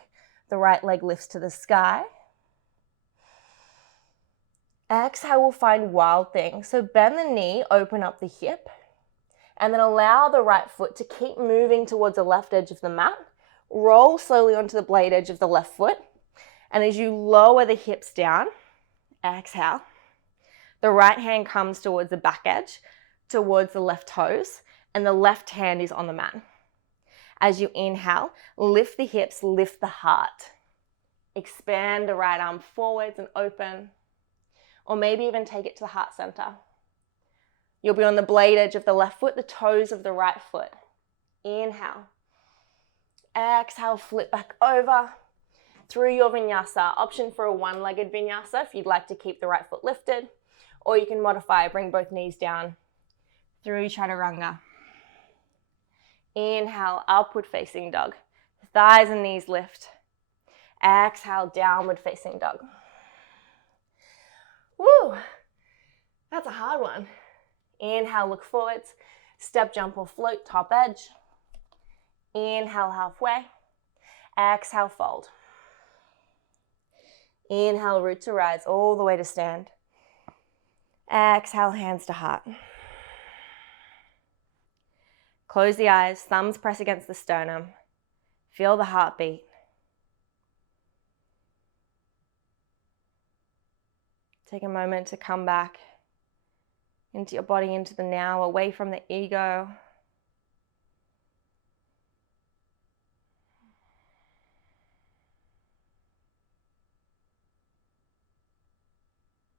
The right leg lifts to the sky. Exhale, we'll find wild thing. So bend the knee, open up the hip. And then allow the right foot to keep moving towards the left edge of the mat. Roll slowly onto the blade edge of the left foot. And as you lower the hips down, exhale. The right hand comes towards the back edge, towards the left toes. and the left hand is on the mat. As you inhale, lift the hips, lift the heart. Expand the right arm forwards and open, or maybe even take it to the heart center. You'll be on the blade edge of the left foot, the toes of the right foot. Inhale. Exhale, flip back over through your vinyasa. Option for a one-legged vinyasa if you'd like to keep the right foot lifted, or you can modify, bring both knees down through chaturanga. Inhale, upward facing dog. Thighs and knees lift. Exhale, downward facing dog. Woo! That's a hard one. Inhale, look forwards. Step, jump, or float, top edge. Inhale, halfway. Exhale, fold. Inhale, root to rise, all the way to stand. Exhale, hands to heart. Close the eyes, thumbs press against the sternum. Feel the heartbeat. Take a moment to come back into your body, into the now, away from the ego.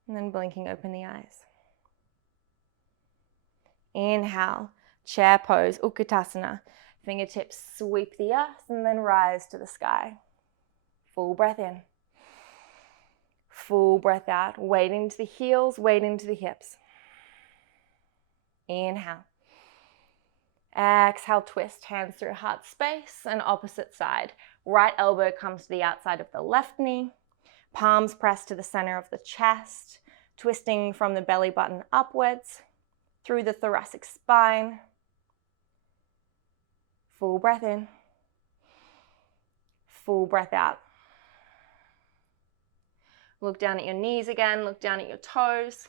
And then blinking, open the eyes. Inhale, chair pose, Utkatasana. Fingertips sweep the earth and then rise to the sky. Full breath in. Full breath out. Weight into the heels, weight into the hips. Inhale. Exhale, twist, hands through heart space and opposite side. Right elbow comes to the outside of the left knee. Palms press to the center of the chest, twisting from the belly button upwards, through the thoracic spine. Full breath in. Full breath out. Look down at your knees again, look down at your toes.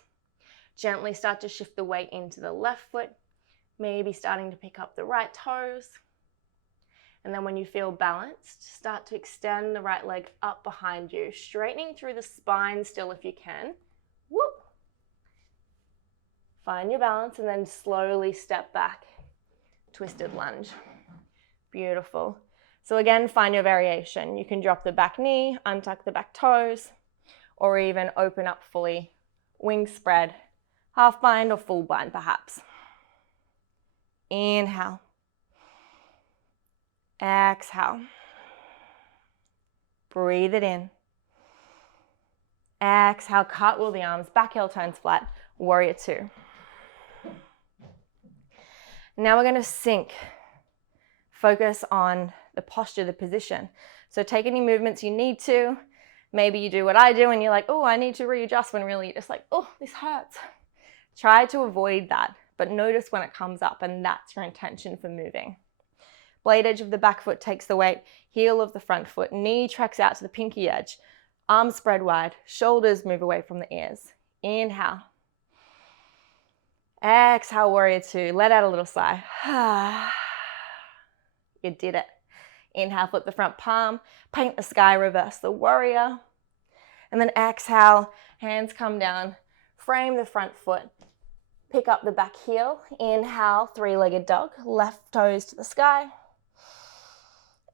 Gently start to shift the weight into the left foot, maybe starting to pick up the right toes. And then when you feel balanced, start to extend the right leg up behind you, straightening through the spine still if you can. Whoop. Find your balance and then slowly step back. Twisted lunge. Beautiful. So again, find your variation. You can drop the back knee, untuck the back toes, or even open up fully. Wings spread, half bind or full bind perhaps. Inhale. Exhale. Breathe it in. Exhale, cartwheel the arms, back heel turns flat, warrior two. Now we're going to sink. Focus on the posture, the position. So take any movements you need to. Maybe you do what I do and you're like, oh, I need to readjust, when really you're just like, oh, this hurts. Try to avoid that, but notice when it comes up, and that's your intention for moving. Blade edge of the back foot takes the weight, heel of the front foot, knee tracks out to the pinky edge, arms spread wide, shoulders move away from the ears. Inhale. Exhale, warrior two. Let out a little sigh. You did it. Inhale, flip the front palm, paint the sky, reverse the warrior. And then exhale, hands come down, frame the front foot, pick up the back heel. Inhale, three-legged dog, left toes to the sky.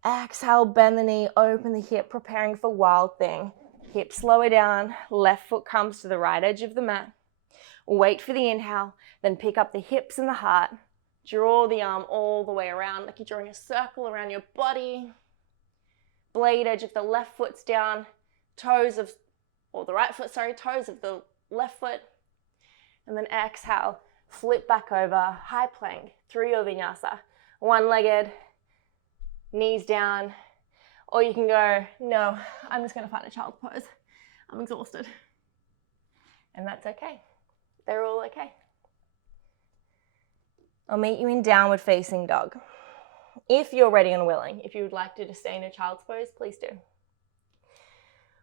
Exhale, bend the knee, open the hip, preparing for wild thing. Hips lower down, left foot comes to the right edge of the mat. Wait for the inhale, then pick up the hips and the heart. Draw the arm all the way around, like you're drawing a circle around your body. Blade edge of the left foot's down, toes of the left foot. And then exhale, flip back over, high plank, through your vinyasa. One-legged, knees down. Or you can go, no, I'm just going to find a child's pose. I'm exhausted. And that's okay. They're all okay. I'll meet you in downward facing dog. If you're ready and willing, if you would like to just stay in a child's pose, please do.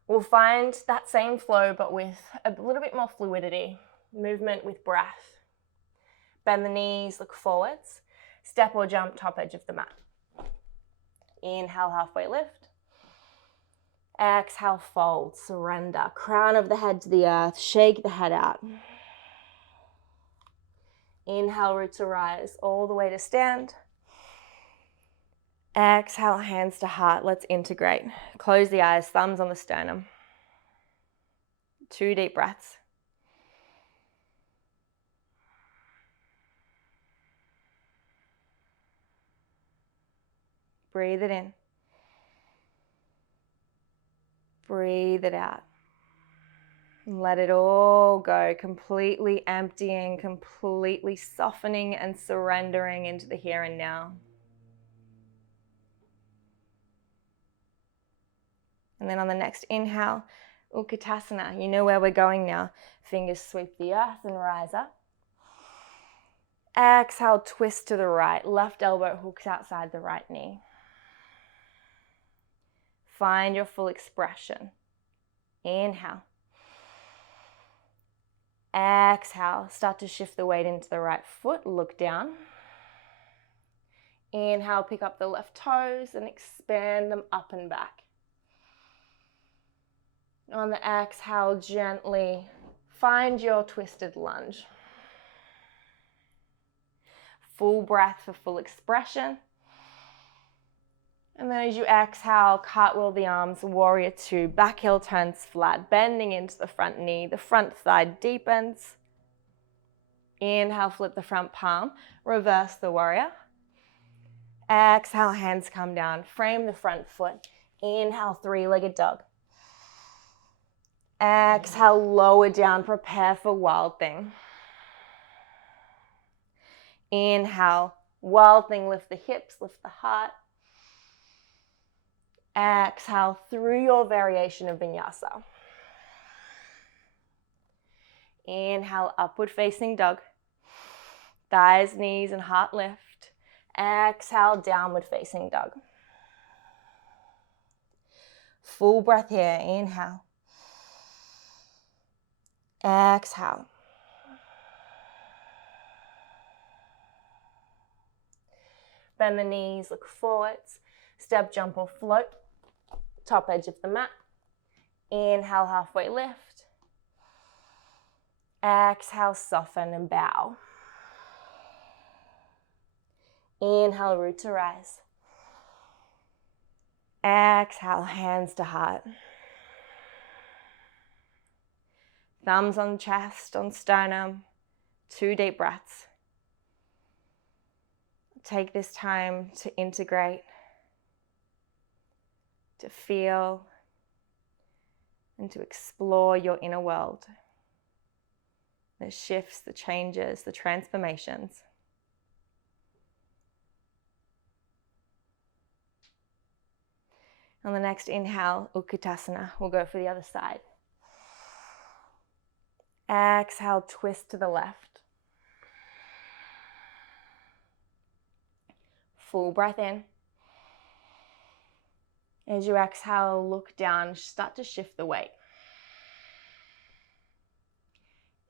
We'll find that same flow, but with a little bit more fluidity, movement with breath. Bend the knees, look forwards. Step or jump, top edge of the mat. Inhale, halfway lift. Exhale, fold, surrender. Crown of the head to the earth, shake the head out. Inhale, root to rise all the way to stand. Exhale, hands to heart. Let's integrate. Close the eyes, thumbs on the sternum. 2 deep breaths. Breathe it in. Breathe it out. And let it all go, completely emptying, completely softening and surrendering into the here and now. And then on the next inhale, Utkatasana. You know where we're going now. Fingers sweep the earth and rise up. Exhale, twist to the right. Left elbow hooks outside the right knee. Find your full expression. Inhale. Exhale, start to shift the weight into the right foot. Look down. Inhale, pick up the left toes and expand them up and back. On the exhale, gently find your twisted lunge. Full breath for full expression. And then as you exhale, cartwheel the arms, warrior two, back heel turns flat, bending into the front knee, the front thigh deepens. Inhale, flip the front palm, reverse the warrior. Exhale, hands come down, frame the front foot. Inhale, three-legged dog. Exhale, lower down, prepare for wild thing. Inhale, wild thing, lift the hips, lift the heart. Exhale through your variation of vinyasa. Inhale, upward facing dog. Thighs, knees, and heart lift. Exhale, downward facing dog. Full breath here, inhale. Exhale. Bend the knees, look forwards. Step, jump, or float. Top edge of the mat. Inhale, halfway lift. Exhale, soften and bow. Inhale, root to rise. Exhale, hands to heart. Thumbs on chest, on sternum. 2 deep breaths. Take this time to integrate, to feel, and to explore your inner world. The shifts, the changes, the transformations. On the next inhale, Utkatasana. We'll go for the other side. Exhale, twist to the left. Full breath in. As you exhale, look down, start to shift the weight.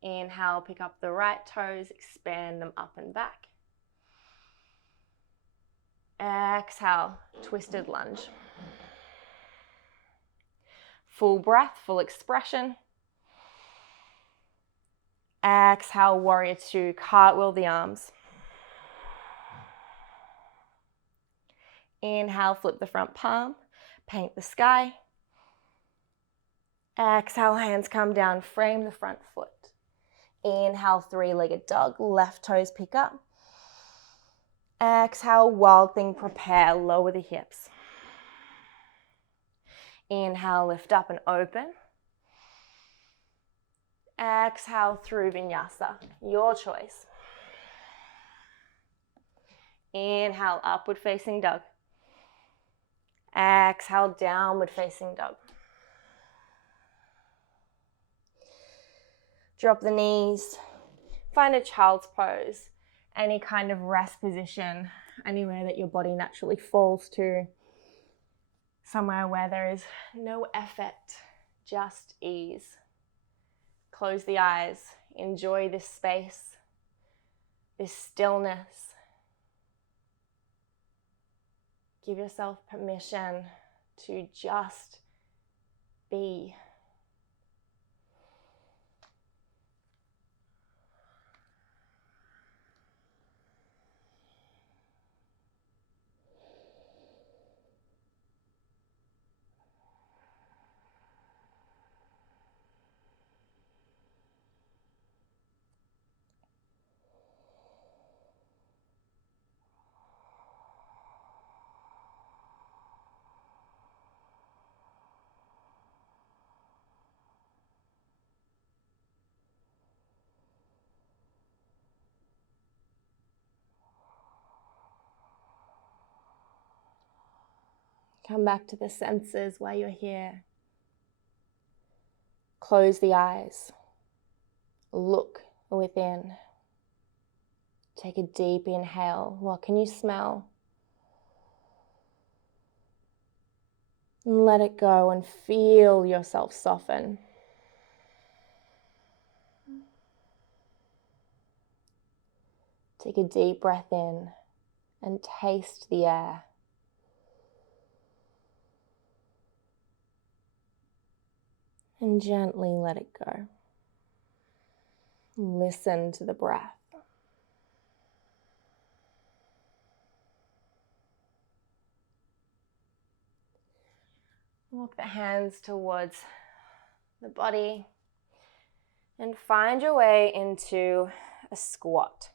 Inhale, pick up the right toes, expand them up and back. Exhale, twisted lunge. Full breath, full expression. Exhale, warrior two, cartwheel the arms. Inhale, flip the front palm, paint the sky. Exhale, hands come down, frame the front foot. Inhale, three-legged dog, left toes pick up. Exhale, wild thing, prepare, lower the hips. Inhale, lift up and open. Exhale through vinyasa, your choice. Inhale, upward facing dog. Exhale, downward facing dog. Drop the knees. Find a child's pose. Any kind of rest position, anywhere that your body naturally falls to. Somewhere where there is no effort, just ease. Close the eyes. Enjoy this space, this stillness. Give yourself permission to just be. Come back to the senses while you're here. Close the eyes. Look within. Take a deep inhale. What can you smell? And let it go and feel yourself soften. Take a deep breath in and taste the air. And gently let it go. Listen to the breath. Walk the hands towards the body and find your way into a squat.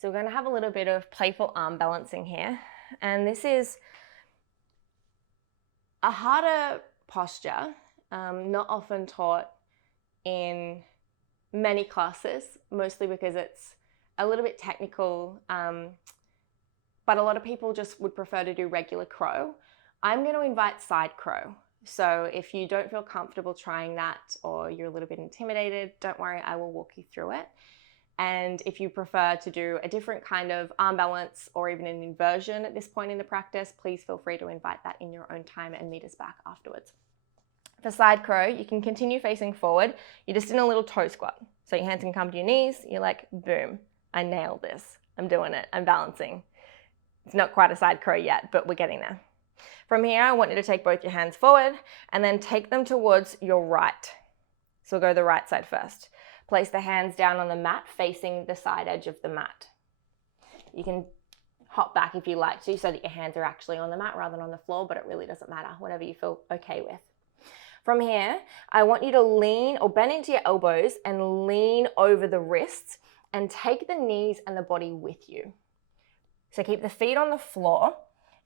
So we're going to have a little bit of playful arm balancing here. And this is a harder posture, not often taught in many classes, mostly because it's a little bit technical, but a lot of people just would prefer to do regular crow. I'm going to invite side crow. So if you don't feel comfortable trying that or you're a little bit intimidated, don't worry, I will walk you through it. And if you prefer to do a different kind of arm balance or even an inversion at this point in the practice, please feel free to invite that in your own time and meet us back afterwards. For side crow, you can continue facing forward. You're just in a little toe squat. So your hands can come to your knees. You're like, boom, I nailed this. I'm doing it. I'm balancing. It's not quite a side crow yet, but we're getting there. From here, I want you to take both your hands forward and then take them towards your right. So we'll go the right side first. Place the hands down on the mat facing the side edge of the mat. You can hop back if you like to so that your hands are actually on the mat rather than on the floor, but it really doesn't matter, whatever you feel okay with. From here, I want you to lean or bend into your elbows and lean over the wrists and take the knees and the body with you. So keep the feet on the floor.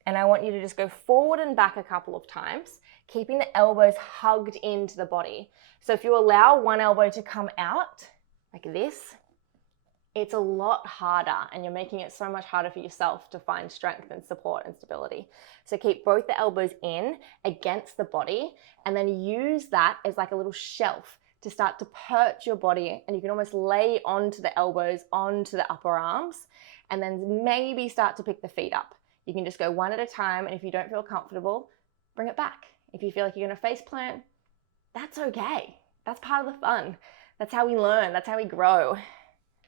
And I want you to just go forward and back a couple of times, keeping the elbows hugged into the body. So if you allow one elbow to come out like this, it's a lot harder and you're making it so much harder for yourself to find strength and support and stability. So keep both the elbows in against the body and then use that as like a little shelf to start to perch your body, and you can almost lay onto the elbows, onto the upper arms, and then maybe start to pick the feet up. You can just go one at a time, and if you don't feel comfortable, bring it back. If you feel like you're going to face plant, that's okay. That's part of the fun. That's how we learn. That's how we grow.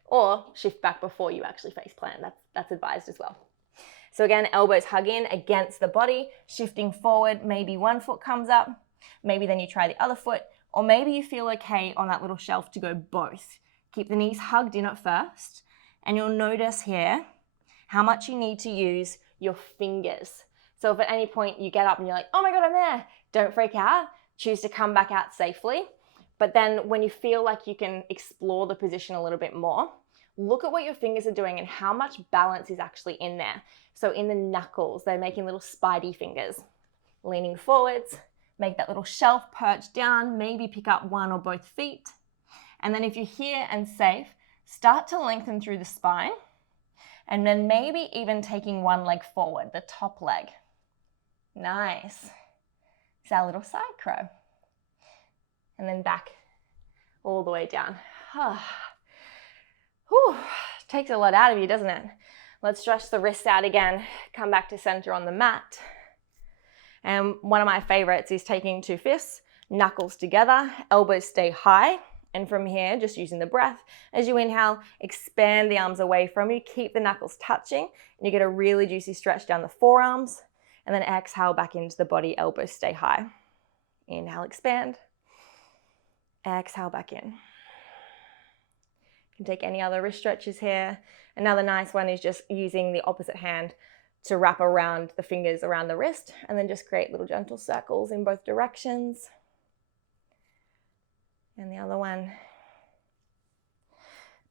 Or shift back before you actually face plant. That's advised as well. So again, elbows hug in against the body, shifting forward. Maybe one foot comes up. Maybe then you try the other foot. Or maybe you feel okay on that little shelf to go both. Keep the knees hugged in at first. And you'll notice here how much you need to use your fingers. So if at any point you get up and you're like, oh my God, I'm there, don't freak out. Choose to come back out safely. But then when you feel like you can explore the position a little bit more, look at what your fingers are doing and how much balance is actually in there. So in the knuckles, they're making little spidey fingers. Leaning forwards, make that little shelf perch down, maybe pick up one or both feet. And then if you're here and safe, start to lengthen through the spine. And then maybe even taking one leg forward, the top leg. Nice. It's our little side crow. And then back all the way down. Whew. Takes a lot out of you, doesn't it? Let's stretch the wrists out again. Come back to center on the mat. And one of my favorites is taking two fists, knuckles together, elbows stay high. And from here, just using the breath, as you inhale, expand the arms away from you, keep the knuckles touching, and you get a really juicy stretch down the forearms, and then exhale back into the body, elbows stay high. Inhale, expand. Exhale back in. You can take any other wrist stretches here. Another nice one is just using the opposite hand to wrap around the fingers around the wrist, and then just create little gentle circles in both directions. And the other one,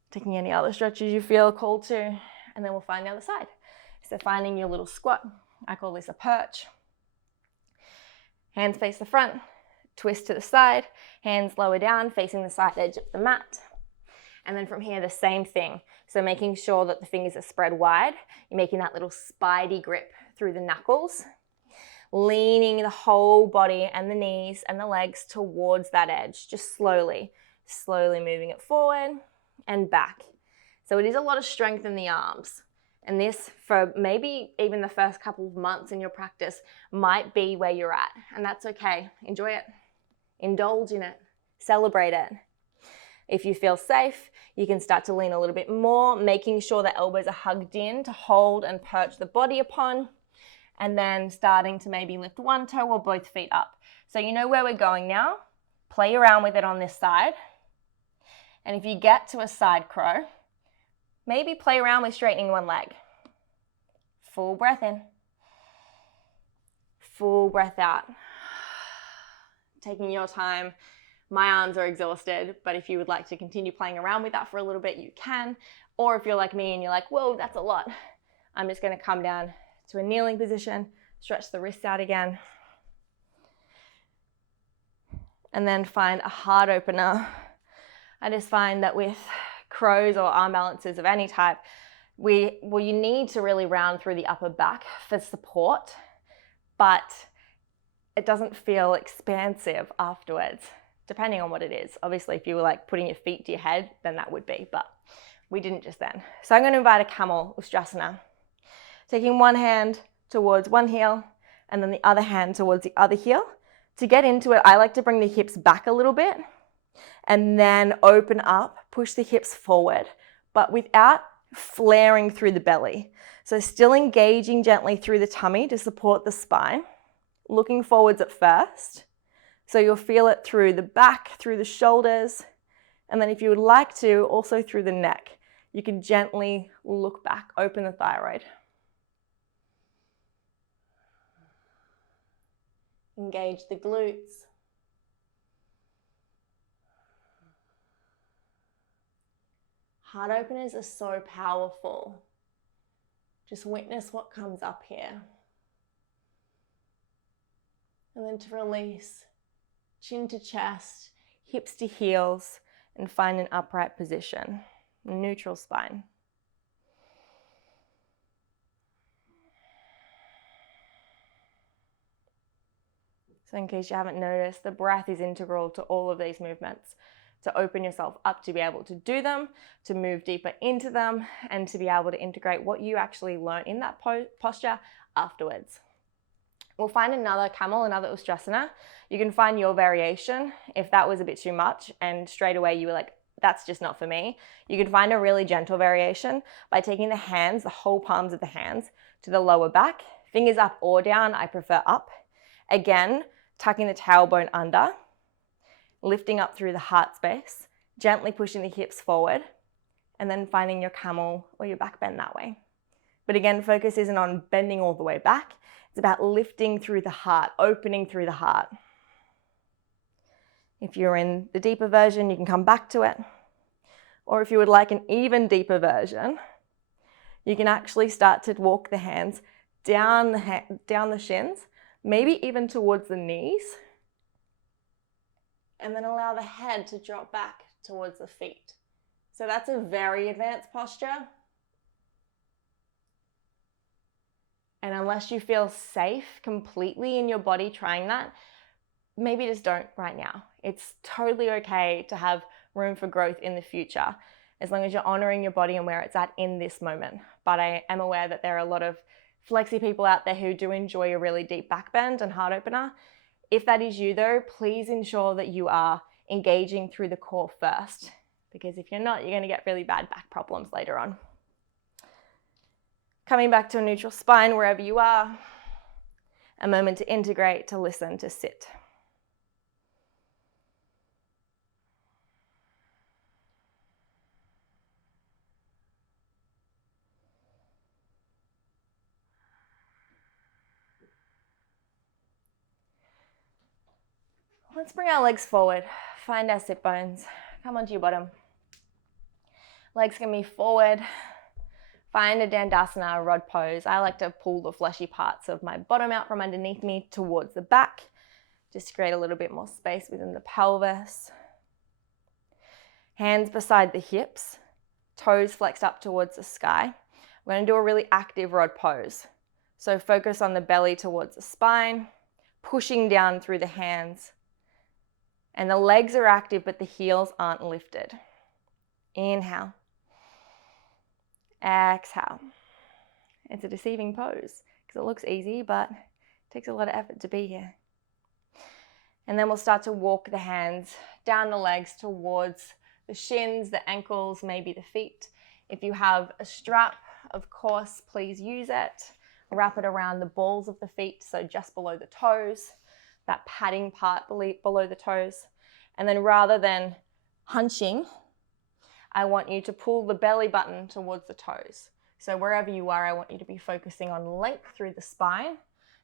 taking any other stretches you feel called to, and then we'll find the other side. So finding your little squat, I call this a perch. Hands face the front, twist to the side, hands lower down, facing the side edge of the mat. And then from here, the same thing. So making sure that the fingers are spread wide, you're making that little spidey grip through the knuckles, leaning the whole body and the knees and the legs towards that edge, just slowly moving it forward and back. So it is a lot of strength in the arms. And this, for maybe even the first couple of months in your practice, might be where you're at. And that's okay. Enjoy it. Indulge in it. Celebrate it. If you feel safe, you can start to lean a little bit more, making sure the elbows are hugged in to hold and perch the body upon, and then starting to maybe lift one toe or both feet up. So you know where we're going now. Play around with it on this side. And if you get to a side crow, maybe play around with straightening one leg. Full breath in. Full breath out. Taking your time. My arms are exhausted, but if you would like to continue playing around with that for a little bit, you can. Or if you're like me and you're like, whoa, that's a lot, I'm just going to come down to a kneeling position, stretch the wrists out again, and then find a heart opener. I just find that with crows or arm balances of any type, you need to really round through the upper back for support, but it doesn't feel expansive afterwards, depending on what it is. Obviously, if you were like putting your feet to your head, then that would be, but we didn't just then. So I'm going to invite a camel, Sjana. Taking one hand towards one heel and then the other hand towards the other heel. To get into it, I like to bring the hips back a little bit and then open up, push the hips forward, but without flaring through the belly. So still engaging gently through the tummy to support the spine, looking forwards at first. So you'll feel it through the back, through the shoulders, and then if you would like to, also through the neck. You can gently look back, open the thyroid. Engage the glutes. Heart openers are so powerful. Just witness what comes up here. And then to release, chin to chest, hips to heels, and find an upright position, neutral spine. So in case you haven't noticed, the breath is integral to all of these movements. To open yourself up to be able to do them, to move deeper into them, and to be able to integrate what you actually learn in that posture afterwards. We'll find another camel, another Ustrasana. You can find your variation if that was a bit too much and straight away you were like, that's just not for me. You can find a really gentle variation by taking the hands, the whole palms of the hands, to the lower back. Fingers up or down, I prefer up. Again, tucking the tailbone under, lifting up through the heart space, gently pushing the hips forward, and then finding your camel or your back bend that way. But again, focus isn't on bending all the way back. It's about lifting through the heart, opening through the heart. If you're in the deeper version, you can come back to it. Or if you would like an even deeper version, you can actually start to walk the hands down the shins, maybe even towards the knees, and then allow the head to drop back towards the feet. So that's a very advanced posture. And unless you feel safe completely in your body trying that, maybe just don't right now. It's totally okay to have room for growth in the future, as long as you're honoring your body and where it's at in this moment. But I am aware that there are a lot of flexy people out there who do enjoy a really deep back bend and heart opener. If that is you though, please ensure that you are engaging through the core first, because if you're not, you're going to get really bad back problems later on. Coming back to a neutral spine wherever you are, a moment to integrate, to listen, to sit. Let's bring our legs forward. Find our sit bones. Come onto your bottom. Legs can be forward. Find a Dandasana, a rod pose. I like to pull the fleshy parts of my bottom out from underneath me towards the back, just to create a little bit more space within the pelvis. Hands beside the hips, toes flexed up towards the sky. We're going to do a really active rod pose. So focus on the belly towards the spine, pushing down through the hands. And the legs are active, but the heels aren't lifted. Inhale. Exhale. It's a deceiving pose because it looks easy, but it takes a lot of effort to be here. And then we'll start to walk the hands down the legs towards the shins, the ankles, maybe the feet. If you have a strap, of course, please use it. Wrap it around the balls of the feet, so just below the toes, that padding part below the toes. And then rather than hunching, I want you to pull the belly button towards the toes. So wherever you are, I want you to be focusing on length through the spine,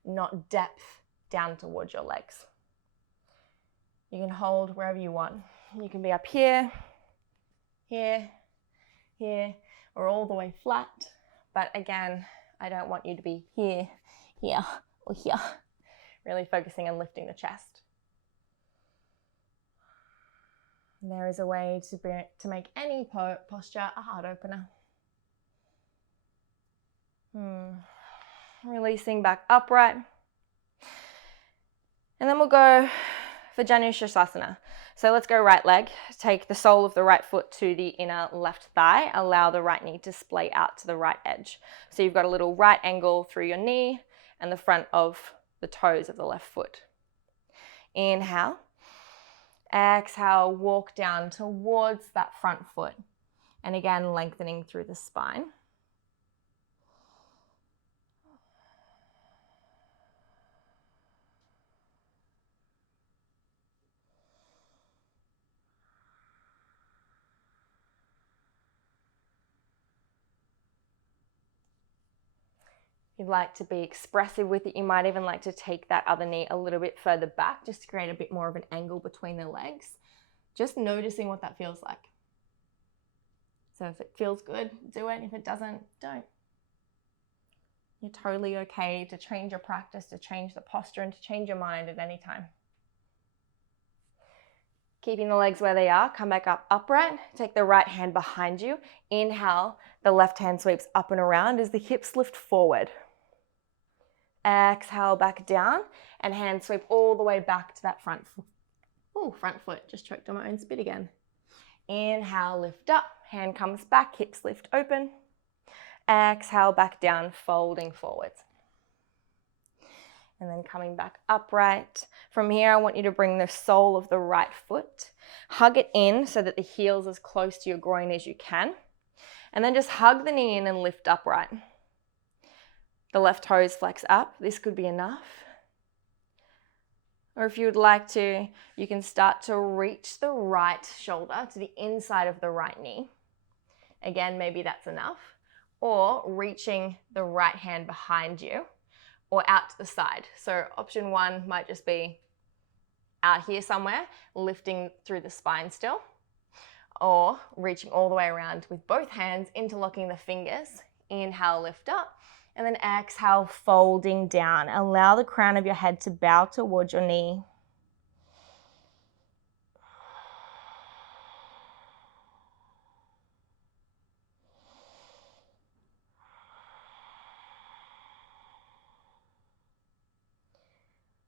not depth down towards your legs. You can hold wherever you want. You can be up here, here, here, or all the way flat. But again, I don't want you to be here, here, or here. Really focusing on lifting the chest. And there is a way to make any posture a heart opener. Releasing back upright. And then we'll go for Sjana. So let's go right leg. Take the sole of the right foot to the inner left thigh. Allow the right knee to splay out to the right edge. So you've got a little right angle through your knee and the front of the toes of the left foot. Inhale. Exhale, walk down towards that front foot. And again, lengthening through the spine. You'd like to be expressive with it. You might even like to take that other knee a little bit further back just to create a bit more of an angle between the legs. Just noticing what that feels like. So if it feels good, do it. If it doesn't, don't. You're totally okay to change your practice, to change the posture, and to change your mind at any time. Keeping the legs where they are, come back up upright. Take the right hand behind you. Inhale, the left hand sweeps up and around as the hips lift forward. Exhale, back down, and hand sweep all the way back to that front foot. Oh, front foot, just choked on my own spit again. Inhale, lift up, hand comes back, hips lift open. Exhale, back down, folding forwards. And then coming back upright. From here, I want you to bring the sole of the right foot. Hug it in so that the heel's as close to your groin as you can. And then just hug the knee in and lift upright. The left toes flex up. This could be enough. Or if you would like to, you can start to reach the right shoulder to the inside of the right knee. Again, maybe that's enough. Or reaching the right hand behind you or out to the side. So option one might just be out here somewhere, lifting through the spine still. Or reaching all the way around with both hands, interlocking the fingers. Inhale, lift up. And then exhale, folding down. Allow the crown of your head to bow towards your knee.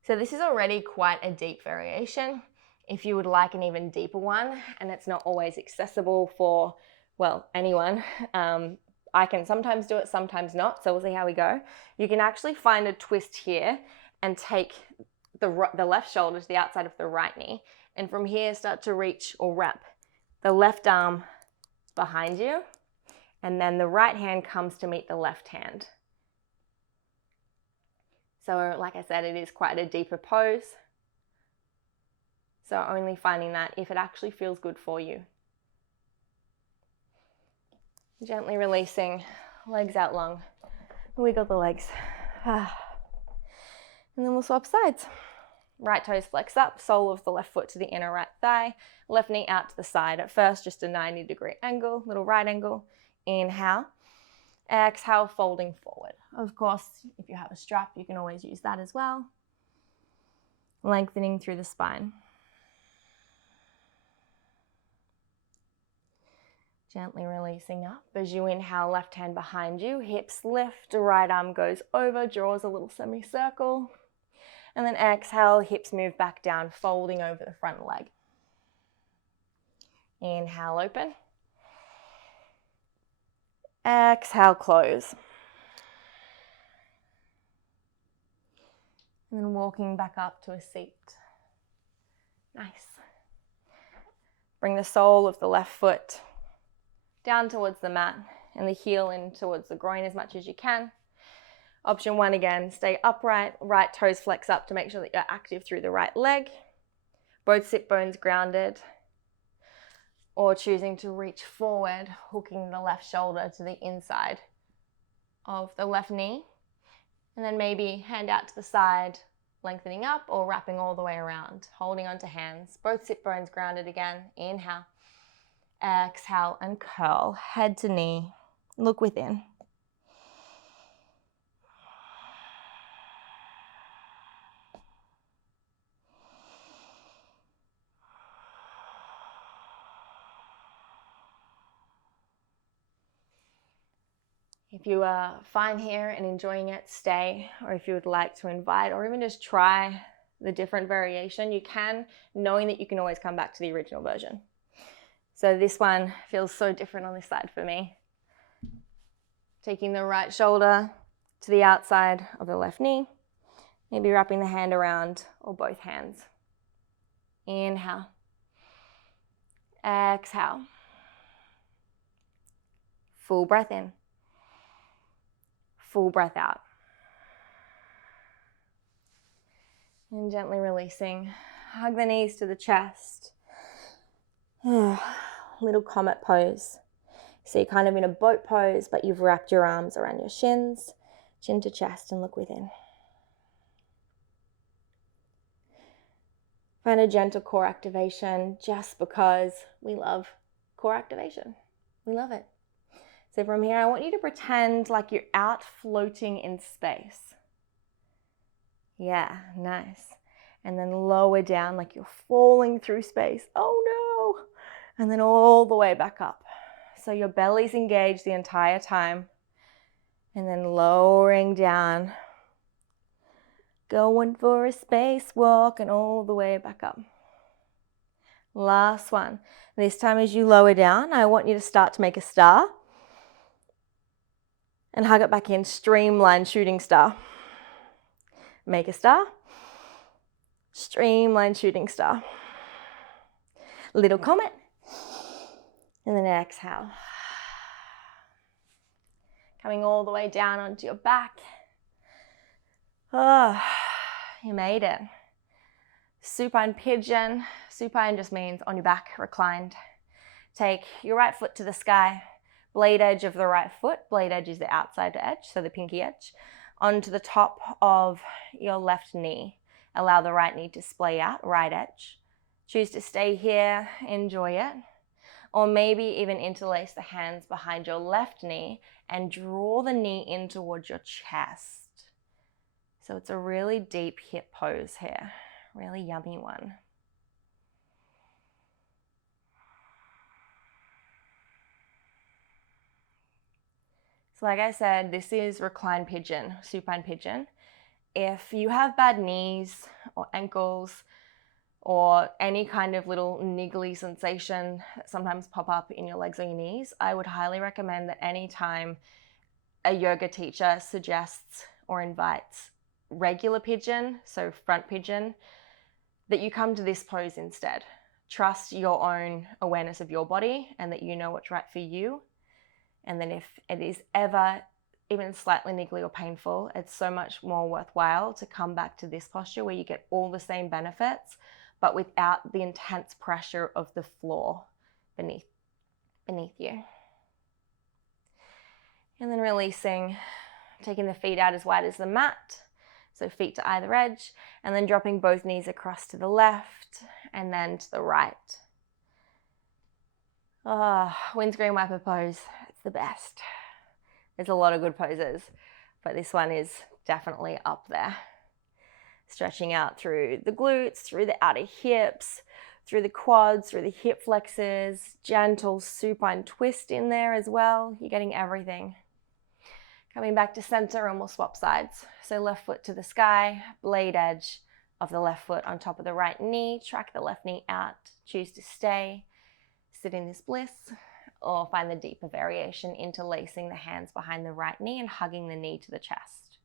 So this is already quite a deep variation. If you would like an even deeper one, and it's not always accessible for, well, anyone, I can sometimes do it, sometimes not, so we'll see how we go. You can actually find a twist here and take the left shoulder to the outside of the right knee, and from here start to reach or wrap the left arm behind you, and then the right hand comes to meet the left hand. So like I said, it is quite a deeper pose. So only finding that if it actually feels good for you. Gently releasing, legs out long. Wiggle the legs. And then we'll swap sides. Right toes flex up, sole of the left foot to the inner right thigh, left knee out to the side. At first, just a 90-degree angle, little right angle. Inhale. Exhale, folding forward. Of course, if you have a strap, you can always use that as well. Lengthening through the spine. Gently releasing up. As you inhale, left hand behind you, hips lift, right arm goes over, draws a little semicircle. And then exhale, hips move back down, folding over the front leg. Inhale, open. Exhale, close. And then walking back up to a seat. Nice. Bring the sole of the left foot down towards the mat and the heel in towards the groin as much as you can. Option 1 again, stay upright, right toes flex up to make sure that you're active through the right leg. Both sit bones grounded. Or choosing to reach forward, hooking the left shoulder to the inside of the left knee. And then maybe hand out to the side, lengthening up or wrapping all the way around, holding onto hands. Both sit bones grounded again. Inhale. Exhale and curl, head to knee, look within. If you are fine here and enjoying it, stay. Or if you would like to invite or even just try the different variation, you can, knowing that you can always come back to the original version. So this one feels so different on this side for me. Taking the right shoulder to the outside of the left knee, maybe wrapping the hand around or both hands. Inhale. Exhale. Full breath in. Full breath out. And gently releasing. Hug the knees to the chest. Little comet pose. So you're kind of in a boat pose, but you've wrapped your arms around your shins, chin to chest, and look within. Find a gentle core activation just because we love core activation. We love it. So from here, I want you to pretend like you're out floating in space. Yeah, nice. And then lower down like you're falling through space. Oh no! And then all the way back up. So your belly's engaged the entire time. And then lowering down. Going for a spacewalk and all the way back up. Last one. This time as you lower down, I want you to start to make a star. And hug it back in, streamline shooting star. Make a star. Streamline shooting star. Little comet. And then exhale. Coming all the way down onto your back. Oh, you made it. Supine pigeon. Supine just means on your back, reclined. Take your right foot to the sky. Blade edge of the right foot. Blade edge is the outside edge, so the pinky edge. Onto the top of your left knee. Allow the right knee to splay out, right edge. Choose to stay here, enjoy it. Or maybe even interlace the hands behind your left knee and draw the knee in towards your chest. So it's a really deep hip pose here. Really yummy one. So like I said, this is reclined pigeon, supine pigeon. If you have bad knees or ankles or any kind of little niggly sensation that sometimes pop up in your legs or your knees, I would highly recommend that anytime a yoga teacher suggests or invites regular pigeon, so front pigeon, that you come to this pose instead. Trust your own awareness of your body and that you know what's right for you. And then if it is ever even slightly niggly or painful, it's so much more worthwhile to come back to this posture where you get all the same benefits, but without the intense pressure of the floor beneath you. And then releasing, taking the feet out as wide as the mat. So feet to either edge, and then dropping both knees across to the left and then to the right. Windscreen wiper pose, it's the best. There's a lot of good poses, but this one is definitely up there. Stretching out through the glutes, through the outer hips, through the quads, through the hip flexors, gentle supine twist in there as well. You're getting everything. Coming back to center, and we'll swap sides. So left foot to the sky, blade edge of the left foot on top of the right knee. Track the left knee out. Choose to stay, sit in this bliss, or find the deeper variation, interlacing the hands behind the right knee and hugging the knee to the chest.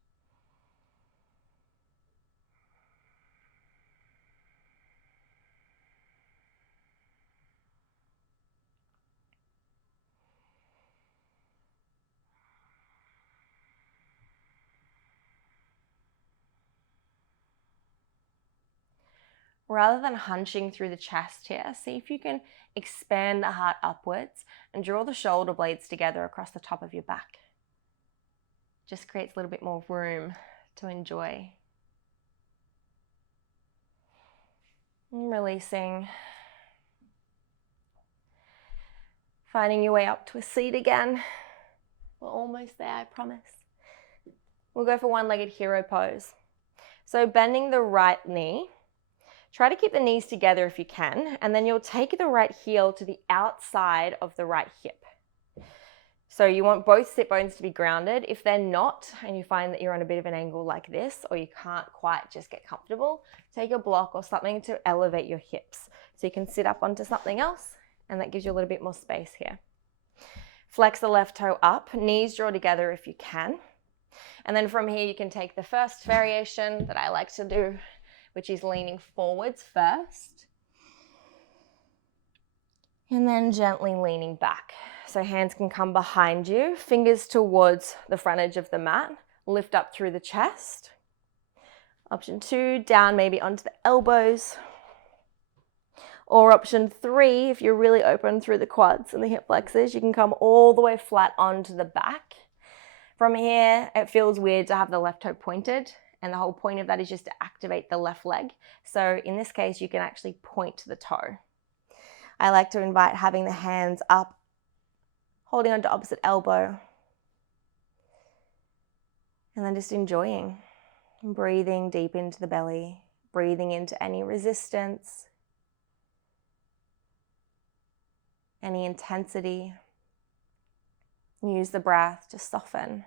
Rather than hunching through the chest here, see if you can expand the heart upwards and draw the shoulder blades together across the top of your back. Just creates a little bit more room to enjoy. And releasing. Finding your way up to a seat again. We're almost there, I promise. We'll go for one-legged hero pose. So bending the right knee. Try to keep the knees together if you can, and then you'll take the right heel to the outside of the right hip. So you want both sit bones to be grounded. If they're not, and you find that you're on a bit of an angle like this, or you can't quite just get comfortable, take a block or something to elevate your hips. So you can sit up onto something else, and that gives you a little bit more space here. Flex the left toe up, knees draw together if you can. And then from here, you can take the first variation that I like to do, which is leaning forwards first, and then gently leaning back. So hands can come behind you, fingers towards the front edge of the mat, lift up through the chest. Option 2, down maybe onto the elbows. Or option 3, if you're really open through the quads and the hip flexors, you can come all the way flat onto the back. From here, it feels weird to have the left toe pointed, and the whole point of that is just to activate the left leg. So in this case, you can actually point to the toe. I like to invite having the hands up, holding onto opposite elbow, and then just enjoying. Breathing deep into the belly, breathing into any resistance, any intensity. Use the breath to soften,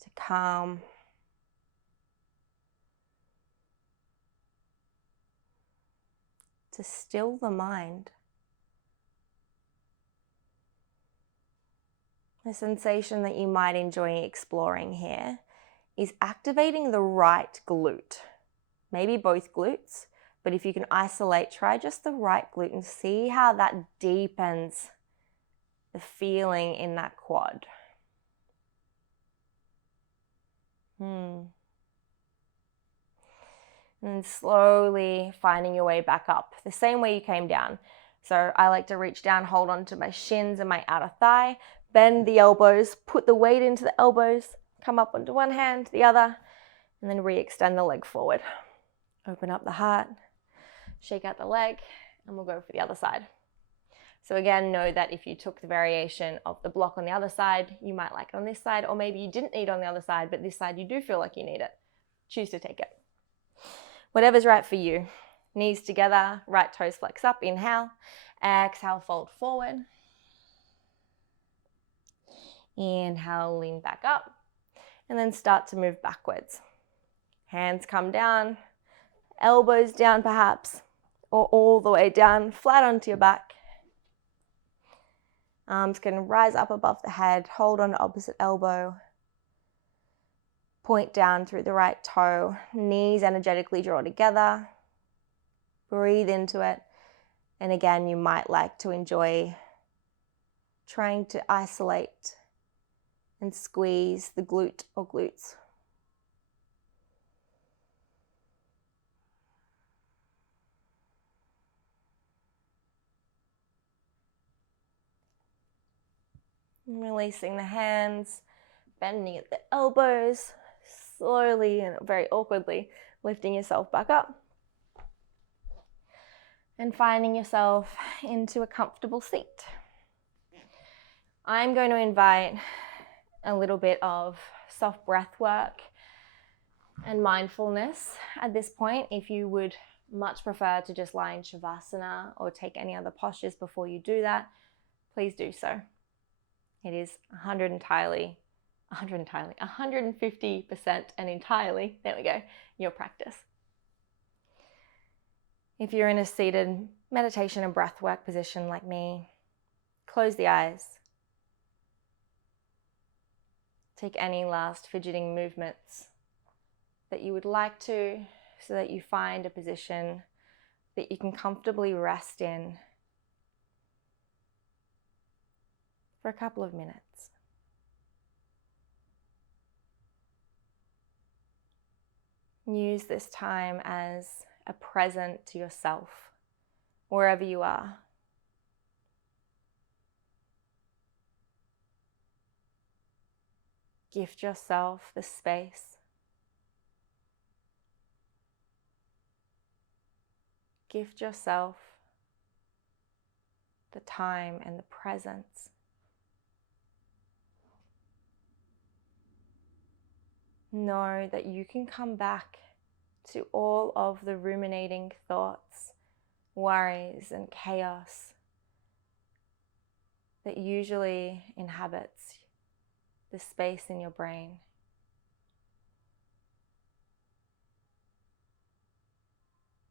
to calm. To still the mind. The sensation that you might enjoy exploring here is activating the right glute. Maybe both glutes, but if you can isolate, try just the right glute and see how that deepens the feeling in that quad. And slowly finding your way back up, the same way you came down. So I like to reach down, hold on to my shins and my outer thigh, bend the elbows, put the weight into the elbows, come up onto one hand, the other, and then re-extend the leg forward. Open up the heart, shake out the leg, and we'll go for the other side. So again, know that if you took the variation of the block on the other side, you might like it on this side, or maybe you didn't need it on the other side, but this side you do feel like you need it. Choose to take it. Whatever's right for you. Knees together, right toes flex up, inhale. Exhale, fold forward. Inhale, lean back up. And then start to move backwards. Hands come down, elbows down perhaps, or all the way down, flat onto your back. Arms can rise up above the head, hold on to opposite elbow. Point down through the right toe, knees energetically draw together. Breathe into it. And again, you might like to enjoy trying to isolate and squeeze the glute or glutes. And releasing the hands, bending at the elbows, slowly and very awkwardly lifting yourself back up. And finding yourself into a comfortable seat. I'm going to invite a little bit of soft breath work and mindfulness at this point. If you would much prefer to just lie in Shavasana or take any other postures before you do that, please do so. It is 150% and entirely, there we go, your practice. If you're in a seated meditation and breathwork position like me, close the eyes. Take any last fidgeting movements that you would like to, so that you find a position that you can comfortably rest in for a couple of minutes. Use this time as a present to yourself, wherever you are. Gift yourself the space. Gift yourself the time and the presence. Know that you can come back to all of the ruminating thoughts, worries, and chaos that usually inhabits the space in your brain.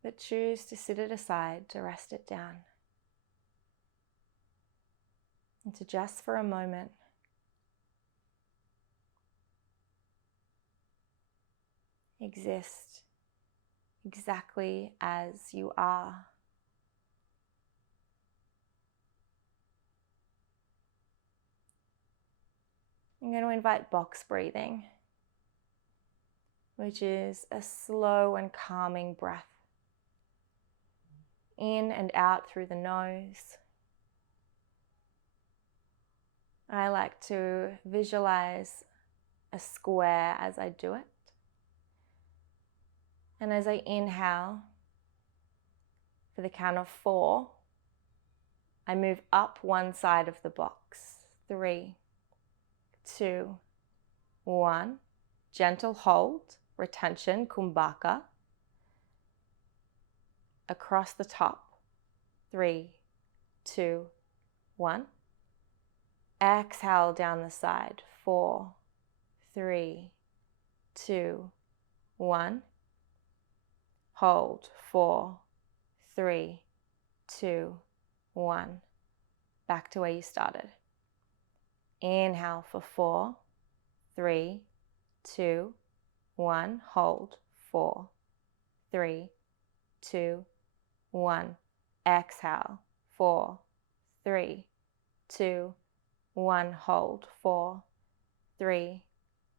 But choose to sit it aside, to rest it down, and to just for a moment exist exactly as you are. I'm going to invite box breathing, which is a slow and calming breath. In and out through the nose. I like to visualize a square as I do it. And as I inhale, for the count of 4, I move up one side of the box. 3, 2, 1. Gentle hold, retention, kumbhaka. Across the top. 3, 2, 1. Exhale down the side. 4, 3, 2, 1. Hold. 4, 3, 2, 1. Back to where you started. Inhale for 4, 3, 2, 1. Hold. 4, 3, 2, 1. Exhale. 4, 3, 2, 1. Hold. 4, 3,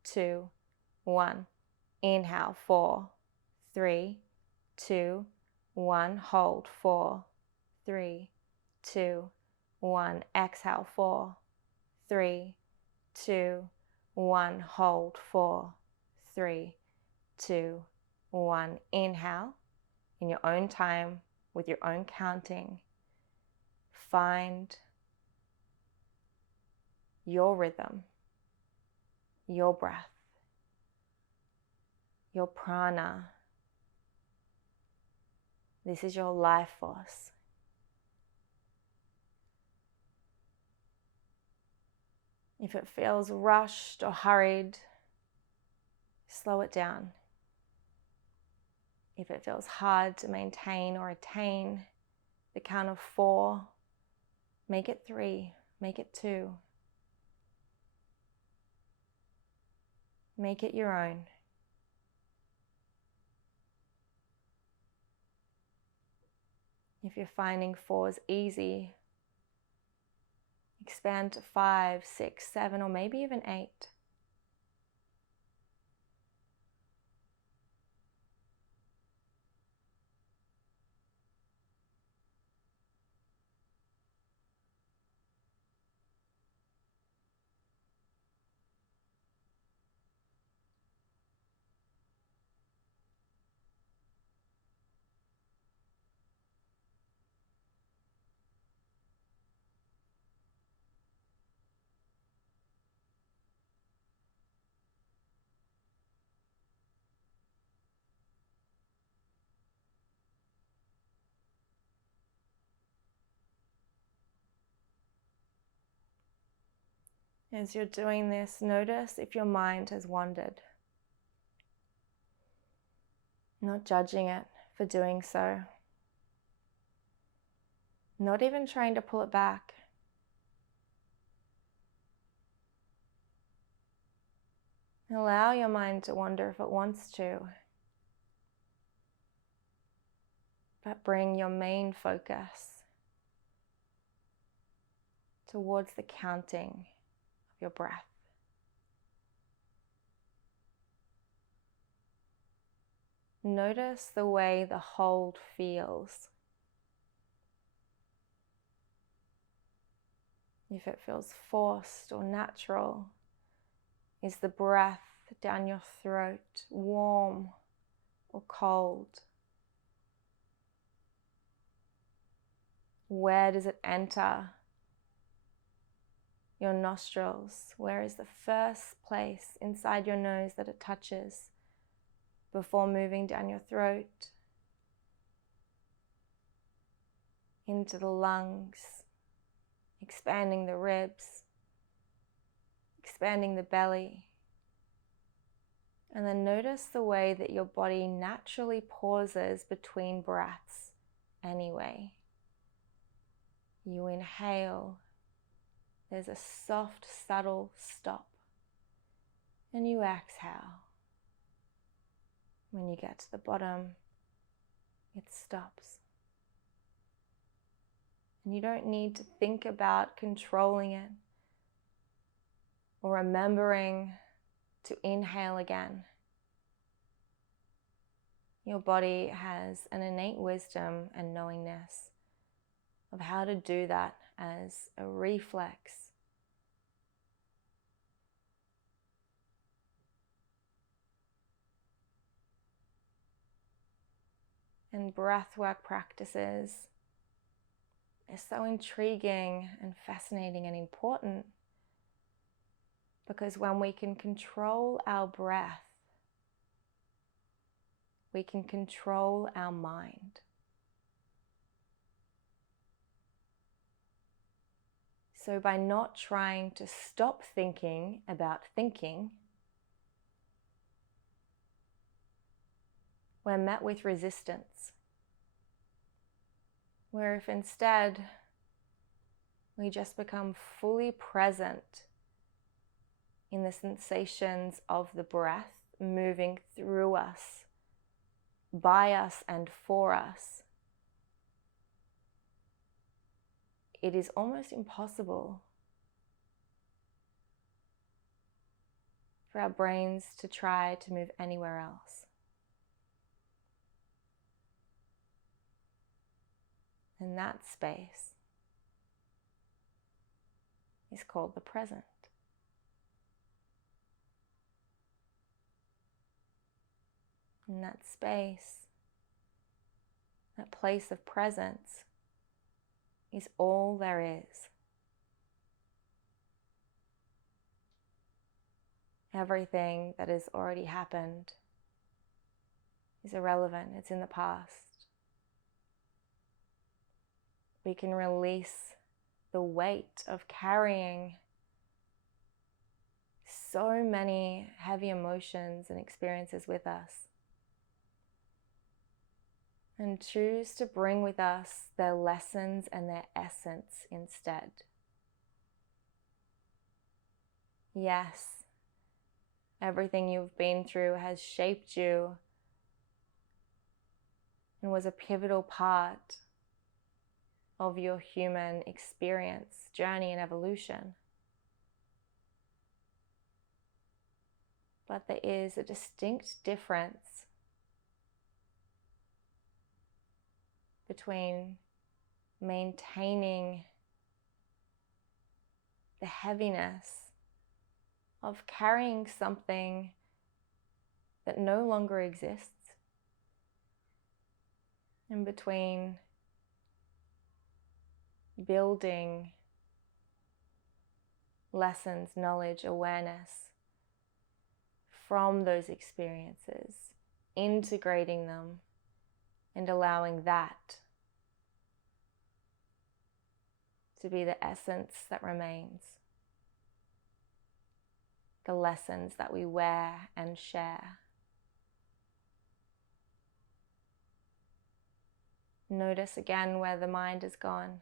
2, 1. Inhale. 4, 3, 2, 1. Hold. 4, 3, 2, 1. Exhale. 4, 3, 2, 1. Hold. 4, 3, 2, 1. Inhale. In your own time, with your own counting, find your rhythm, your breath, your prana. This is your life force. If it feels rushed or hurried, slow it down. If it feels hard to maintain or attain the count of 4, make it 3, make it 2. Make it your own. If you're finding 4's easy, expand to 5, 6, 7, or maybe even 8. As you're doing this, notice if your mind has wandered. Not judging it for doing so. Not even trying to pull it back. Allow your mind to wander if it wants to. But bring your main focus towards the counting of your breath. Notice the way the hold feels. If it feels forced or natural, is the breath down your throat warm or cold? Where does it enter your nostrils? Where is the first place inside your nose that it touches before moving down your throat, into the lungs, expanding the ribs, expanding the belly? And then notice the way that your body naturally pauses between breaths anyway. You inhale, there's a soft, subtle stop, and you exhale. When you get to the bottom, it stops. And you don't need to think about controlling it or remembering to inhale again. Your body has an innate wisdom and knowingness of how to do that as a reflex. And breathwork practices is so intriguing and fascinating and important because when we can control our breath, we can control our mind. So by not trying to stop thinking about thinking, we're met with resistance. Where if instead we just become fully present in the sensations of the breath moving through us, by us and for us, it is almost impossible for our brains to try to move anywhere else. And that space is called the present. And that space, that place of presence, is all there is. Everything that has already happened is irrelevant. It's in the past. We can release the weight of carrying so many heavy emotions and experiences with us, and choose to bring with us their lessons and their essence instead. Yes, everything you've been through has shaped you and was a pivotal part of your human experience, journey, and evolution. But there is a distinct difference between maintaining the heaviness of carrying something that no longer exists, and between building lessons, knowledge, awareness from those experiences, integrating them and allowing that to be the essence that remains. the lessons that we wear and share. Notice again where the mind has gone.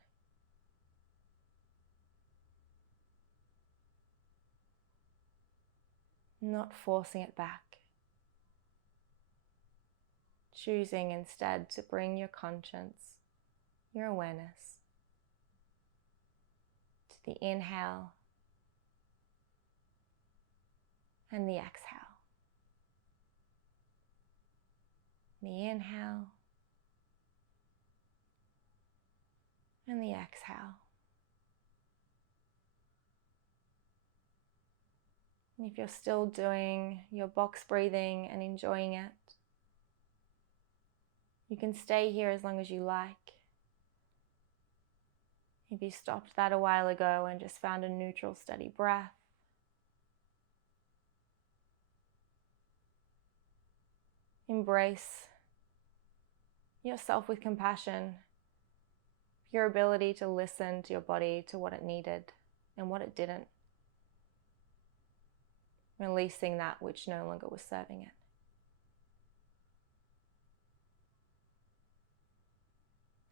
Not forcing it back. Choosing instead to bring your conscience, your awareness, to the inhale and the exhale. The inhale and the exhale. And if you're still doing your box breathing and enjoying it, you can stay here as long as you like. If you stopped that a while ago and just found a neutral, steady breath, embrace yourself with compassion, your ability to listen to your body, to what it needed and what it didn't. Releasing that which no longer was serving it.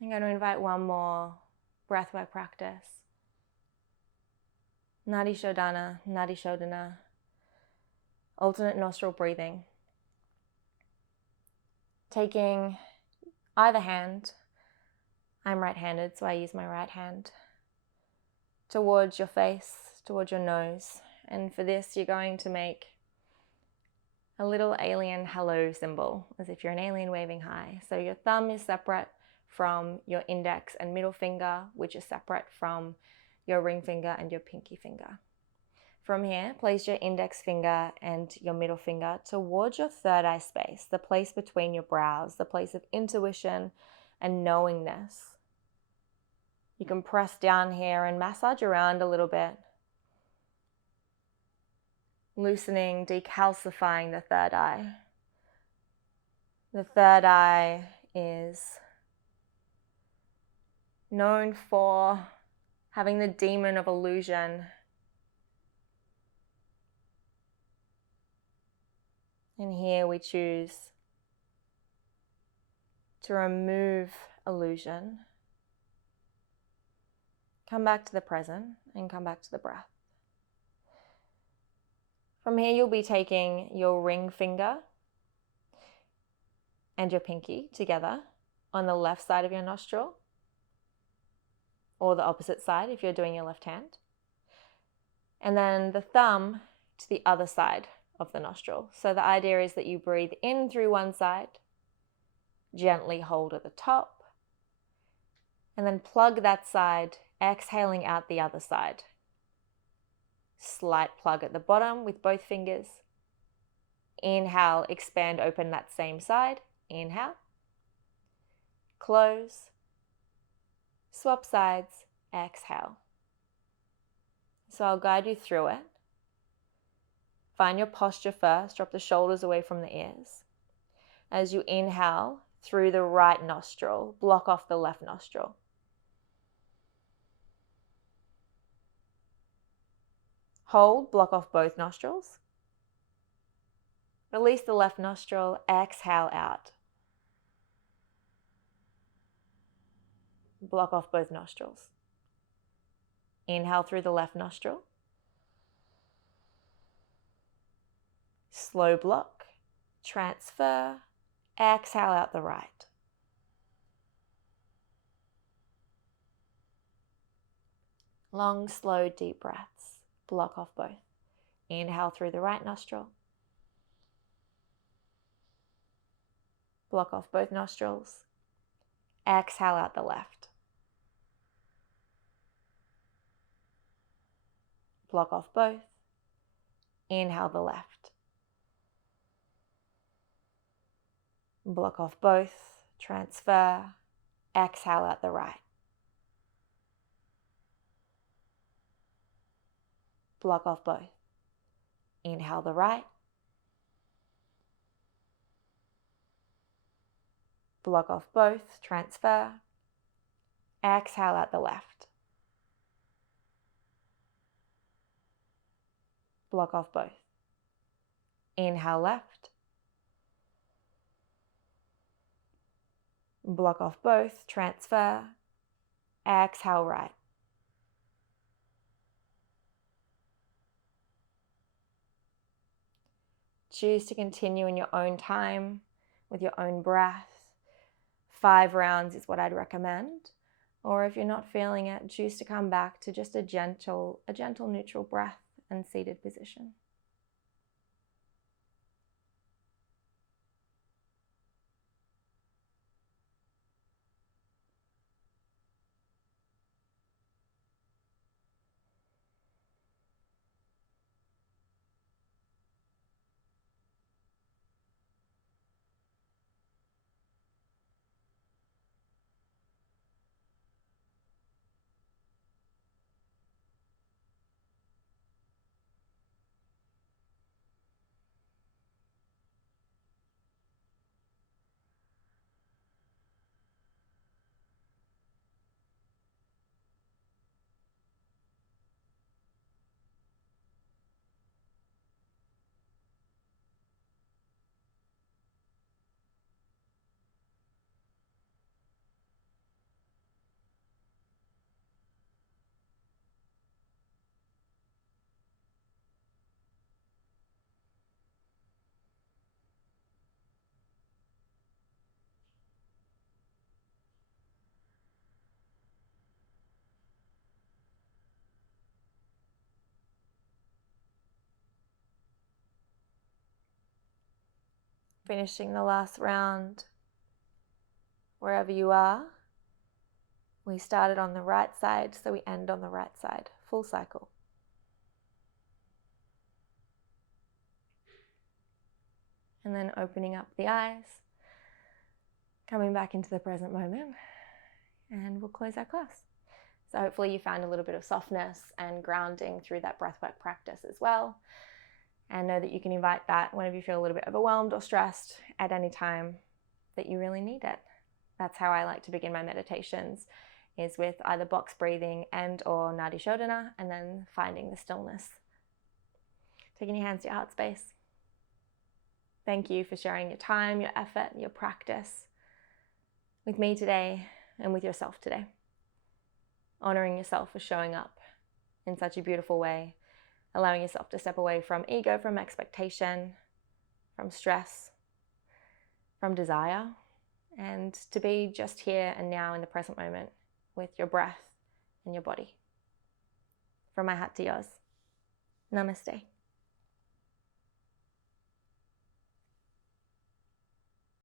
I'm going to invite one more breathwork practice. Nadi Shodhana, Nadi Shodhana, alternate nostril breathing. Taking either hand, I'm right-handed, so I use my right hand, towards your face, towards your nose. And for this, you're going to make a little alien hello symbol, as if you're an alien waving hi. So your thumb is separate from your index and middle finger, which is separate from your ring finger and your pinky finger. From here, place your index finger and your middle finger towards your third eye space, the place between your brows, the place of intuition and knowingness. You can press down here and massage around a little bit, loosening, decalcifying the third eye. The third eye is known for having the demon of illusion. And here we choose to remove illusion. Come back to the present and come back to the breath. From here, you'll be taking your ring finger and your pinky together on the left side of your nostril, or the opposite side if you're doing your left hand. And then the thumb to the other side of the nostril. So the idea is that you breathe in through one side, gently hold at the top, and then plug that side, exhaling out the other side. Slight plug at the bottom with both fingers. Inhale, expand, open that same side. Inhale. Close. Swap sides, exhale. So I'll guide you through it. Find your posture first, drop the shoulders away from the ears. As you inhale through the right nostril, block off the left nostril. Hold, block off both nostrils. Release the left nostril, exhale out. Block off both nostrils. Inhale through the left nostril. Slow block, transfer, exhale out the right. Long, slow, deep breaths. Block off both. Inhale through the right nostril. Block off both nostrils. Exhale out the left. Block off both. Inhale the left. Block off both. Transfer. Exhale out the right. Block off both. Inhale the right. Block off both. Transfer. Exhale out the left. Block off both. Inhale left. Block off both, transfer. Exhale right. Choose to continue in your own time with your own breath. 5 rounds is what I'd recommend. Or if you're not feeling it, choose to come back to just a gentle neutral breath and seated position. Finishing the last round, wherever you are. We started on the right side, so we end on the right side. Full cycle. And then opening up the eyes, coming back into the present moment, and we'll close our class. So hopefully you found a little bit of softness and grounding through that breathwork practice as well. And know that you can invite that whenever you feel a little bit overwhelmed or stressed at any time that you really need it. That's how I like to begin my meditations, is with either box breathing and or nadi shodhana, and then finding the stillness. Taking your hands to your heart space. Thank you for sharing your time, your effort, your practice with me today and with yourself today. Honoring yourself for showing up in such a beautiful way, allowing yourself to step away from ego, from expectation, from stress, from desire, and to be just here and now in the present moment with your breath and your body. From my heart to yours. Namaste.